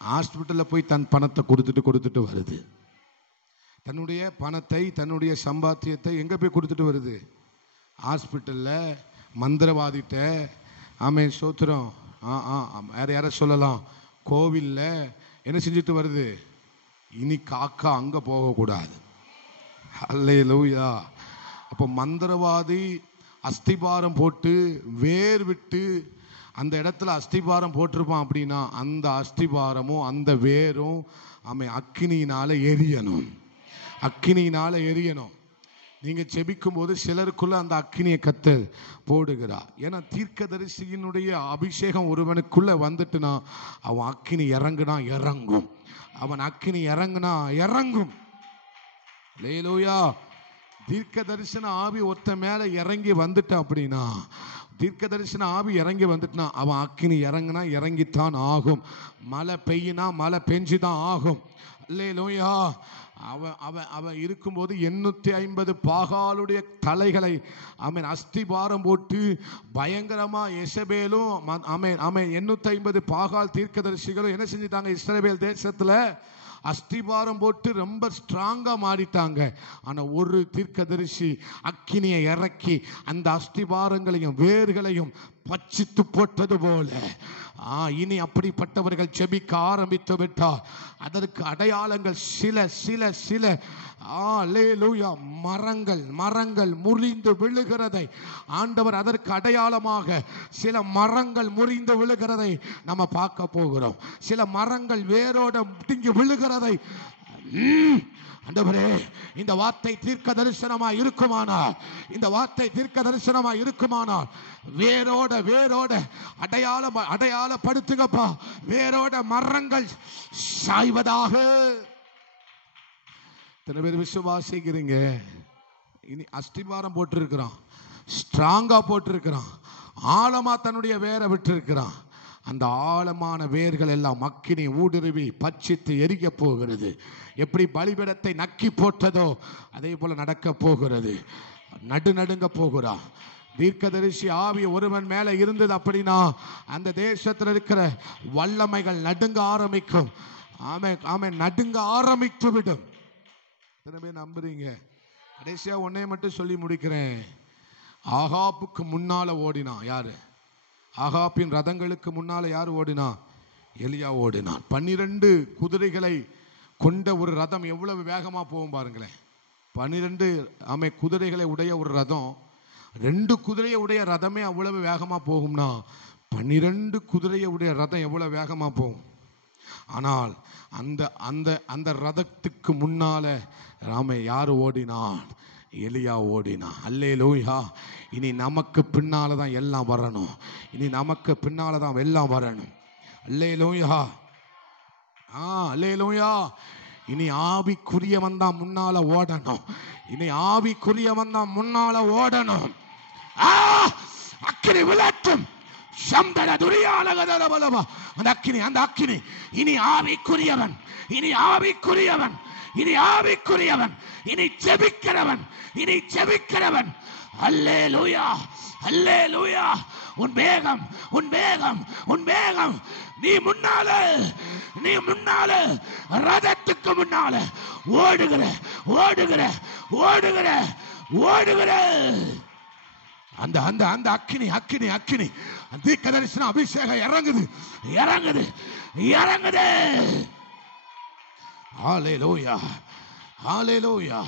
ஹாஸ்பிட்டலில் போய் தன் பணத்தை கொடுத்துட்டு வருது. தன்னுடைய பணத்தை, தன்னுடைய சம்பாத்தியத்தை எங்க போய் கொடுத்துட்டு வருது? ஹாஸ்பிட்டலில், மந்திரவாதிட்ட. ஆமென், ஸ்தோத்திரம். வேற யார சொல்லலாம்? கோவிலில் என்ன செஞ்சுட்டு வருது? இனி காக்கா அங்க போகக்கூடாது. அல்லேலூயா. அப்போ மந்திரவாதி அஸ்திபாரம் போட்டு வேர் விட்டு அந்த இடத்துல அஸ்திபாரம் போட்டிருப்பான் அப்படின்னா அந்த அஸ்திபாரமும் அந்த வேரும் அக்கினியினால எரியணும். நீங்க செபிக்கும் போது சிலருக்குள்ள அந்த அக்கினியை கர்த்தர் போடுகிறார். ஏன்னா தீர்க்கதரிசியினுடைய அபிஷேகம் ஒருவனுக்குள்ள வந்துட்டுனா அவன் அக்கினி இறங்கும். அவன் அக்கினி இறங்கும். அல்லேலூயா. தீர்க்க தரிசன ஆவி ஒருத்த மேல இறங்கி வந்துட்டான் அப்படின்னா, தீர்க்க தரிசன ஆவி இறங்கி வந்துட்டுனா அவன் அக்கினி இறங்கித்தான் ஆகும். மழை பெய்யினா மழை பெஞ்சுதான் ஆகும். அல்லேலூயா. அவன் இருக்கும்போது 850 பாகாலுடைய தலைகளை அஸ்திபாரம் போட்டு பயங்கரமா எசபேலும் 850 பாகால் தீர்க்கதரிசிகளும் என்ன செஞ்சிட்டாங்க? இஸ்ரவேல் தேசத்துல அஸ்திபாரம் போட்டு ரொம்ப ஸ்ட்ராங்கா மாறிட்டாங்க. ஆனா ஒரு தீர்க்கதரிசி அக்கினியை இறக்கி அந்த அஸ்திபாரங்களையும் வேர்களையும் பச்சித்து போட்டது போல இனி அப்படிப்பட்டவர்கள் செபிக்க ஆரம்பித்து விட்டார். அதற்கு அடையாளங்கள் சில சில சில அல்லேலூயா மரங்கள் முறிந்து விழுகிறதை ஆண்டவர் அதற்கு அடையாளமாக சில மரங்கள் முறிந்து விழுகிறதை நம்ம பார்க்க போகிறோம். சில மரங்கள் வேரோட முட்டிங்கி விழுகிறதை ஆண்டவரே, இந்த வார்த்தை தீர்க்க தரிசனமாய் இருக்குமானால், இந்த வார்த்தை தீர்க்க தரிசனமாய் இருக்குமானால் வேரோட அடையாளப்படுத்துங்கப்பா. வேரோட மரங்கள் சாய்வதாக. எத்தனை பேர் விசுவாசிக்கிறீங்க? இனி அஸ்திவாரம் போட்டிருக்கிறான், ஸ்ட்ராங்கா போட்டிருக்கிறான், ஆழமா தன்னுடைய வேரை விட்டு இருக்கிறான். அந்த ஆழமான வேர்கள் எல்லாம் அக்கினி ஊடுருவி பட்சித்து எரிய போகிறது. எப்படி பலிபீடத்தை நக்கி போட்டதோ அதே போல நடக்க போகிறது. நடுங்க போகிறான். தீர்க்கதரிசி ஆவி ஒருவன் மேல இருந்தது அப்படின்னா அந்த தேசத்தில் இருக்கிற வல்லமைகள் நடுங்க ஆரம்பிக்கும். ஆமென், நடுங்க ஆரம்பித்து விடும். நம்புறீங்க? கடைசியா ஒன்னே மட்டும் சொல்லி முடிக்கிறேன். ஆகாப்புக்கு முன்னால ஓடினான் யாரு? ஆகாப்பின் ரதங்களுக்கு முன்னால யார் ஓடினா? எலியா ஓடினான். 12 குதிரைகளை கொண்ட ஒரு ரதம் எவ்வளவு வேகமா போகும் பாருங்களேன். 12 குதிரைகளை உடைய ஒரு ரதம், 2 குதிரையை உடைய ரதமே அவ்வளவு வேகமா போகும்னா 12 குதிரையை உடைய ரதம் எவ்வளவு வேகமா போகும்? ஆனால் அந்த அந்த அந்த ரதத்துக்கு முன்னால யார் ஓடினான்? எலியா ஓடினான். அல்லேலூயா. இனி நமக்கு பின்னால தான் எல்லாம் வரணும். இனி நமக்கு பின்னால தான் எல்லாம் வரணும். அல்லேலூயா. அல்லேலூயா. இனி ஆவிக்குரியவன் தான் முன்னால ஓடணும். இனி ஆவிக்குரியவன் தான் முன்னால ஓடணும். அக்கினி விளட்டும். அந்த அக்கினி இனி ஆவிக்குரியவன், இனி ஆவிக்குரியவன், இனி ஆவிக்குரியவன், இனி ஜெபிக்கிறவன், இனி ஜெபிக்கிறவன். அல்லேலூயா, அல்லேலூயா. உன் வேகம், உன் வேகம், உன் வேகம். நீ முன்னால ரதத்துக்கு முன்னால ஓடுகிற ஓடுகிற ஓடுகிற ஓடுகிற அந்த அந்த அந்த அக்கினி அக்கினி அக்கினி தீர்க்க தரிசன அபிஷேகம் இறங்குது இறங்குது இறங்குது. ஹல்லேலூயா, ஹல்லேலூயா.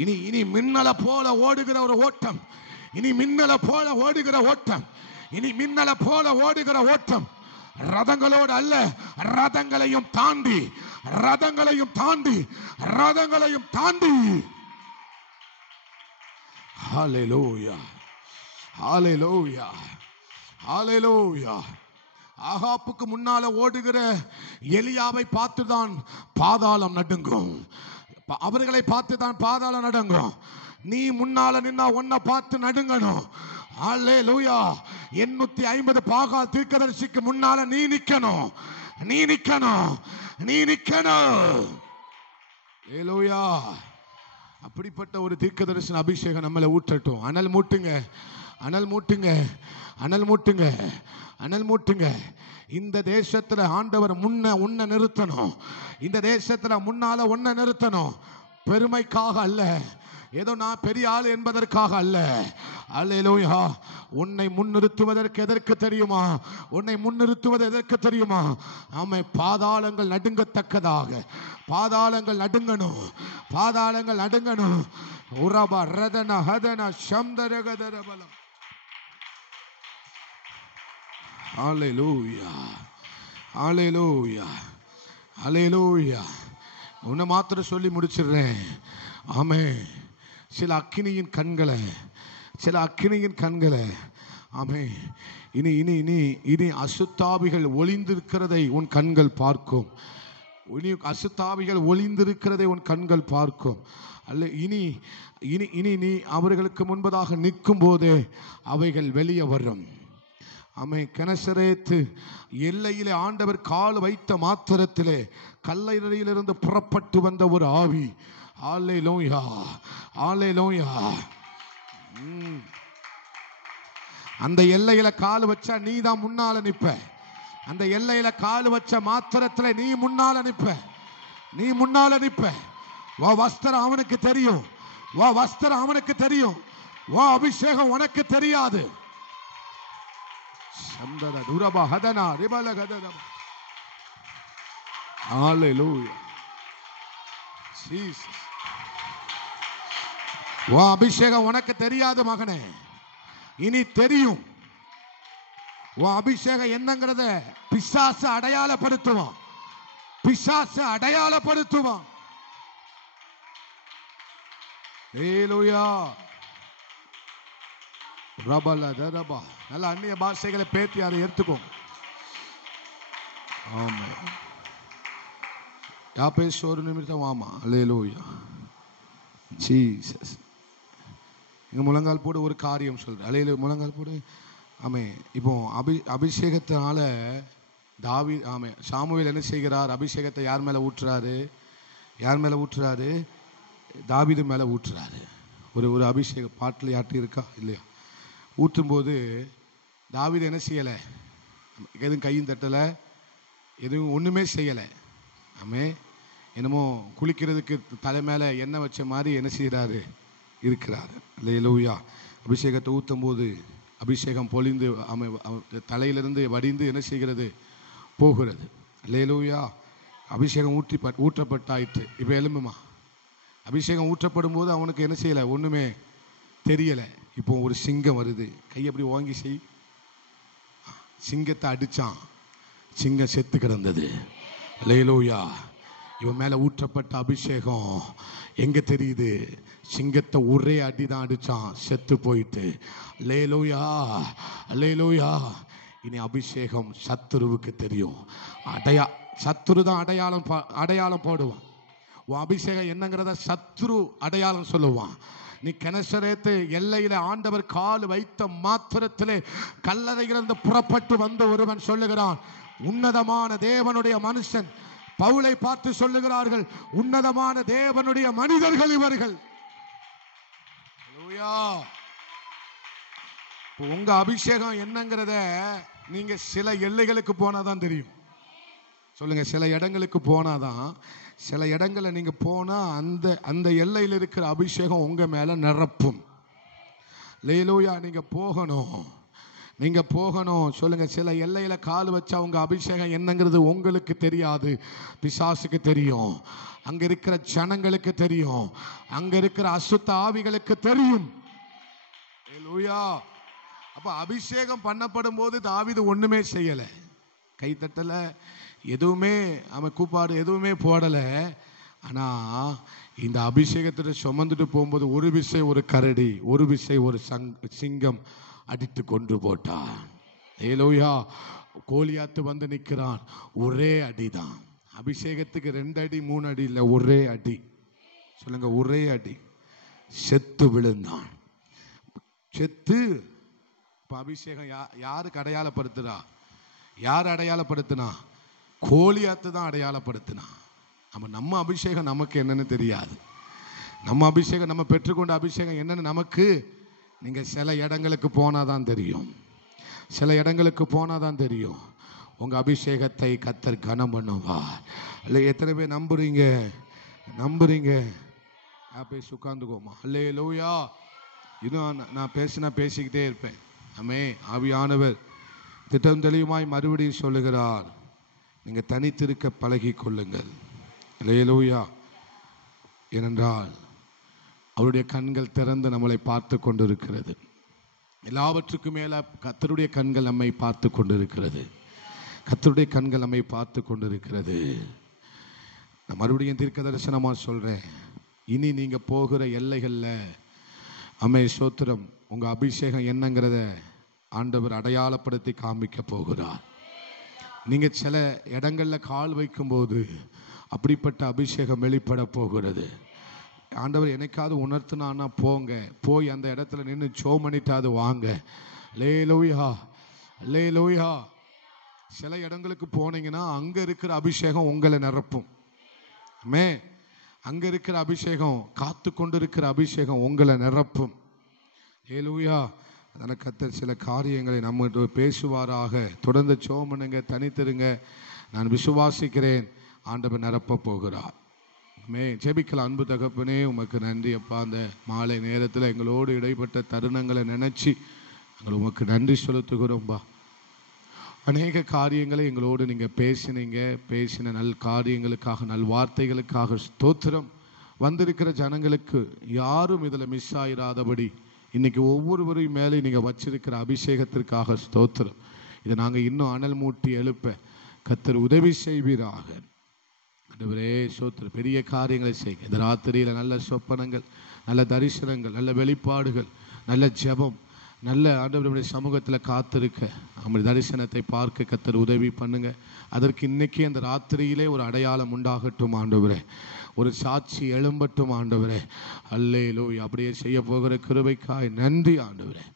இனி இனி மின்னல போல ஓடுகிற ஒரு ஓட்டம். இனி மின்னல போல ஓடுகிற ஓட்டம். இனி மின்னல போல ஓடுகிற ஓட்டம். ரதங்களோடு அல்ல, ரதங்களையும் தாண்டி, ரதங்களையும் தாண்டி, ரதங்களையும் தாண்டி. ஹல்லேலூயா, ஹல்லேலூயா, ஹல்லேலூயா. ஆகாப்புக்கு முன்னால ஓடுகிற எலியாவை பார்த்துதான் பாதாளம் நடுங்கும். அவர்களை பார்த்து தான் பாதாளம் நடுங்கும். நீ முன்னால நின்னா உன்னை பார்த்து நடுங்கணும். அல்லேலூயா. 850 பாகால் தீர்க்கதரிசிக்கு முன்னால நீ நிக்கணும், நீ நிக்கணும், நீ நிக்கணும். அல்லேலூயா. அப்படிப்பட்ட ஒரு தீர்க்கதரிசன அபிஷேகம் நம்மளை ஊற்றட்டும். அனல் மூட்டுங்க, அனல் மூட்டுங்க, அனல் மூட்டுங்க, அனல் மூட்டுங்க. இந்த தேசத்துல ஆண்டவர் உன்னை நிறுத்தணும். இந்த தேசத்துல முன்னால உன்னை நிறுத்தணும். பெருமைக்காக அல்ல, ஏதோ நான் பெரிய ஆள் என்பதற்காக அல்ல. அல்லேலூயா. உன்னை முன்னிறுத்துவதற்கு எதற்கு தெரியுமா? உன்னை முன்னிறுத்துவது எதற்கு தெரியுமா? ஆமை, பாதாளங்கள் நடுங்கத்தக்கதாக. பாதாளங்கள் நடுங்கணும், பாதாளங்கள் நடுங்கணும். உரபா ரதன ஹதன சம்தரகதரபலம். ஹல்லேலூயா, ஹல்லேலூயா, ஹல்லேலூயா. உன்னை மாத்திரம் சொல்லி முடிச்சிடுறேன். ஆமென். சில அக்கினியின் கண்களை, சில அக்கினியின் கண்களை. ஆமென். இனி இனி இனி இனி அசுத்தாவிகள் ஒளிந்திருக்கிறதை உன் கண்கள் பார்க்கும். இனி அசுத்தாவிகள் ஒளிந்திருக்கிறதை உன் கண்கள் பார்க்கும். அல்ல, இனி இனி இனி நீ அவர்களுக்கு முன்பதாக நிற்கும் போதே அவைகள் வெளியே வரும். ஆமென். கெனசரேத்து எல்லையிலே ஆண்டவர் கால் வைத்த மாத்திரத்திலே கல்லறையிலிருந்து புறப்பட்டு வந்த ஒரு ஆவி. அல்லேலூயா, அல்லேலூயா. அந்த எல்லையில கால் வச்சா நீ தான் முன்னால நிப்ப. அந்த எல்லையில கால் வச்ச மாத்திரத்துல நீ முன்னால நிப்ப, நீ முன்னால நிப்ப. வா வஸ்திரம் அவனுக்கு தெரியும், வா வஸ்திரம் அவனுக்கு தெரியும், வா அபிஷேகம் உனக்கு தெரியாது. சந்தர துரபா ஹதனா ரிபல கதன. ஹalleluya. ஜீசஸ். உன் அபிஷேகம் உனக்கு தெரியாது மகனே, இனி தெரியும். உன் அபிஷேகம் என்னங்கிறத பிசாசு அடையாளப்படுத்துவான். பிசாசு அடையாளப்படுத்துவான். ஹalleluya. ரபல தரபா. நல்ல அந்நிய பாஷைகளை பேத்தி அதை எடுத்துக்கோ. ஆமென். யாபேஸ் ஒரு நிமிஷம் ஆமா. ஹalleluya. ஜீசஸ். இங்க முழங்கால் போடு, ஒரு காரியம் சொல்றேன். ஹalleluya. முழங்கால் போடு. ஆமென். இப்போ அபிஷேகத்தினால ஆமென், சாமுவேல் என்ன செய்கிறார்? அபிஷேகத்தை யார் மேல ஊற்றுறாரு? யார் மேல ஊற்றுறாரு? தாவீது மேல ஊற்றுறாரு. ஒரு அபிஷேக பாட்டில் யாட்டி இருக்கா இல்லையா? ஊற்றும் போது தாவீது என்ன செய்யலை? எதுவும் கையும் தட்டலை, எதுவும் ஒன்றுமே செய்யலை. ஆமே, என்னமோ குளிக்கிறதுக்கு தலை மேலே எண்ணெய் வச்ச மாதிரி என்ன செய்கிறாரு? இருக்கிறாரு. அல்லேலூயா. அபிஷேகத்தை ஊற்றும் போது அபிஷேகம் பொழிந்து தலையிலிருந்து வடிந்து என்ன செய்கிறது? போகிறது. அல்லேலூயா. அபிஷேகம் ஊற்றப்பட்டாயிற்று. இப்போ எலும்புமா அபிஷேகம் ஊற்றப்படும் போது அவனுக்கு என்ன செய்யலை? ஒன்றுமே தெரியலை. இப்போ ஒரு சிங்கம் வருது, கையை அப்படி வாங்கி செய். சிங்கத்தை அடிச்சான், சிங்கம் செத்து கிடந்தது. அல்லேலூயா. இவன் மேல ஊற்றப்பட்ட அபிஷேகம் எங்க தெரியுது? சிங்கத்தை ஒரே அடி தான் அடிச்சான், செத்து போயிட்டு. அல்லேலூயா, அல்லேலூயா. இனி அபிஷேகம் சத்துருவுக்கு தெரியும். சத்துரு தான் அடையாளம் போடுவான். உன் அபிஷேகம் என்னங்கிறத சத்துரு அடையாளம் சொல்லுவான். நீ கெனசரேத்து எல்லையில ஆண்டவர் கால் வைத்த மாத்திரத்திலே கல்லறையிலிருந்து புறப்பட்டு வந்த ஒருவன் சொல்லுகிறான், உன்னதமான தேவனுடைய மனுஷன். பவுலை பார்த்து சொல்லுகிறார்கள், உன்னதமான தேவனுடைய மனிதர்கள் இவர்கள். உங்க அபிஷேகம் என்னங்கிறத நீங்க சில எல்லைகளுக்கு போனாதான் தெரியும். சொல்லுங்க, சில இடங்களுக்கு போனாதான். சில இடங்களை நீங்க போனா அந்த எல்லையில் இருக்கிற அபிஷேகம் உங்க மேல நிரப்பும். அல்லேலூயா. நீங்க போகணும். சொல்லுங்க, சில எல்லையில கால் வச்சா உங்க அபிஷேகம் என்னங்கிறது உங்களுக்கு தெரியாது, பிசாசுக்கு தெரியும். அங்க இருக்கிற ஜனங்களுக்கு தெரியும், அங்க இருக்கிற அசுத்த ஆவிகளுக்கு தெரியும். அல்லேலூயா. அப்ப அபிஷேகம் பண்ணப்படும் போது தாவீது ஒண்ணுமே செய்யல, கை தட்டல, எதுவுமே அவன் கூப்பாடு எதுவுமே போடல. ஆனா இந்த அபிஷேகத்தை சுமந்துட்டு போகும்போது ஒரு விசை ஒரு கரடி, ஒரு விசை ஒரு சிங்கம் அடித்து கொன்று போட்டான். ஏலோயா. கோலியாத்து வந்து நிற்கிறான், ஒரே அடிதான். அபிஷேகத்துக்கு 2 அடி 3 அடி இல்லை, ஒரே அடி. சொல்லுங்க, ஒரே அடி. செத்து விழுந்தான். செத்து. இப்ப அபிஷேகம் யாருக்கு அடையாளப்படுத்துறா? யார் அடையாளப்படுத்தினா? கோலியாத்து தான் அடையாளப்படுத்தினா. நம்ம அபிஷேகம் நமக்கு என்னன்னு தெரியாது. நம்ம அபிஷேகம், நம்ம பெற்றுக்கொண்ட அபிஷேகம் என்னன்னு நமக்கு நீங்க சில இடங்களுக்கு போனாதான் தெரியும். சில இடங்களுக்கு போனாதான் தெரியும். உங்க அபிஷேகத்தை கர்த்தர் கனம் பண்ணுவார். அல்ல, எத்தனை பேர் நம்புறீங்க? பேசி உட்கார்ந்துக்கோமா. அல்லேலூயா. இன்னும் நான் பேசிக்கிட்டே இருப்பேன். ஆமே. ஆவியானவர் திட்டம் தெளிவுமாய் மறுபடியும் சொல்லுகிறார், நீங்க தனித்திருக்க பழகி கொள்ளுங்கள். அல்லேலூயா. ஏனென்றால் அவருடைய கண்கள் திறந்து நம்மளை பார்த்து கொண்டிருக்கிறது. எல்லாவற்றுக்கும் மேல கர்த்தருடைய கண்கள் நம்மை பார்த்து கொண்டிருக்கிறது. கர்த்தருடைய கண்கள் நம்மை பார்த்து கொண்டிருக்கிறது. நான் மறுபடியும் தீர்க்க தரிசனமா சொல்றேன், இனி நீங்க போகிற எல்லைகள்ல அம்மே சோத்திரம், உங்க அபிஷேகம் என்னங்கிறத ஆண்டவர் அடையாளப்படுத்தி காமிக்க போகிறார். நீங்க சில இடங்கள்ல கால் வைக்கும்போது அப்படிப்பட்ட அபிஷேகம் வெளிப்பட போகிறது. ஆண்டவர் என்னைக்காவது உணர்த்தினான்னா போங்க, போய் அந்த இடத்துல நின்று சோமனிட்டாது வாங்க. அல்லேலூயா, அல்லேலூயா. சில இடங்களுக்கு போனீங்கன்னா அங்க இருக்கிற அபிஷேகம் உங்களை நிரப்பும். ஆமே. அங்க இருக்கிற அபிஷேகம், காத்து கொண்டு இருக்கிற அபிஷேகம் உங்களை நிரப்பும். அல்லேலூயா. அதனால் கர்த்தர் சில காரியங்களை நம்மகிட்ட பேசுவாராக. தொடர்ந்து சோமனுங்க, தனித்திருங்க. நான் விசுவாசிக்கிறேன், ஆண்டவர் நிரப்ப போகிறார். ஜெபிக்கலாம். அன்பு தகப்பனே, உமக்கு நன்றி அப்பா. அந்த மாலை நேரத்தில் எங்களோடு இடைப்பட்ட தருணங்களை நினைச்சு எங்கள் உமக்கு நன்றி செலுத்துகிறோம்பா. அநேக காரியங்களை எங்களோடு நீங்கள் பேசின நல் காரியங்களுக்காக, நல் வார்த்தைகளுக்காக ஸ்தோத்திரம். வந்திருக்கிற ஜனங்களுக்கு யாரும் இதில் மிஸ் ஆயிராதபடி இன்னைக்கு ஒவ்வொருவரையும் மேலே நீங்கள் வச்சிருக்கிற அபிஷேகத்திற்காக ஸ்தோத்திரம். இதை நாங்கள் இன்னும் அனல் மூட்டி எழுப்ப கர்த்தர் உதவி செய்வீராக. ஆண்டவரே ஸ்தோத்திரம். பெரிய காரியங்களை செய்யுங்க. இந்த ராத்திரியில் நல்ல சொப்பனங்கள், நல்ல தரிசனங்கள், நல்ல வெளிப்பாடுகள், நல்ல ஜெபம், நல்ல ஆண்டவருடைய சமூகத்தில் காத்திருக்க, நம்முடைய தரிசனத்தை பார்க்க கர்த்தர் உதவி பண்ணுங்க. அதற்கு இன்னைக்கு அந்த ராத்திரியிலே ஒரு அடையாளம் உண்டாகட்டும் ஆண்டவரே. ஒரு சாட்சி எழும்பட்டும் ஆண்டவரே. அல்லேலூயா. அப்படியே செய்ய போகிற கிருபைக்காய் நன்றி ஆண்டவரே.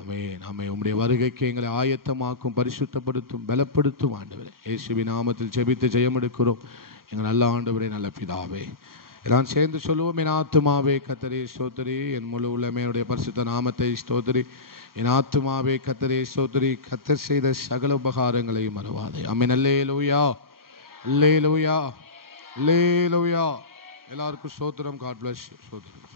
ஆமென். உம்முடைய வருகைக்கு எங்களை ஆயத்தமாக்கும், பரிசுத்தப்படுத்தும், பலப்படுத்தும் ஆண்டவரே. இயேசுவின் நாமத்தில் ஜெபித்து ஜெயம் எடுக்கிறோம் எங்கள் நல்ல ஆண்டவரே, நல்ல பிதாவே. எல்லாம் சேர்ந்து சொல்லுவோம். என் ஆத்துமாவே கர்த்தரை ஸ்தோத்திரி, என் முழு உள்ளமே உடைய பரிசுத்த நாமத்தை ஸ்தோத்திரி. என் ஆத்துமாவே கர்த்தரை ஸ்தோத்திரி, கர்த்தர் செய்த சகல உபகாரங்களையும் மறவாதே. ஆமென். அல்லேலூயா, அல்லேலூயா, அல்லேலூயா. எல்லாருக்கும் ஸ்தோத்திரம். God bless you. ஸ்தோத்திரம்.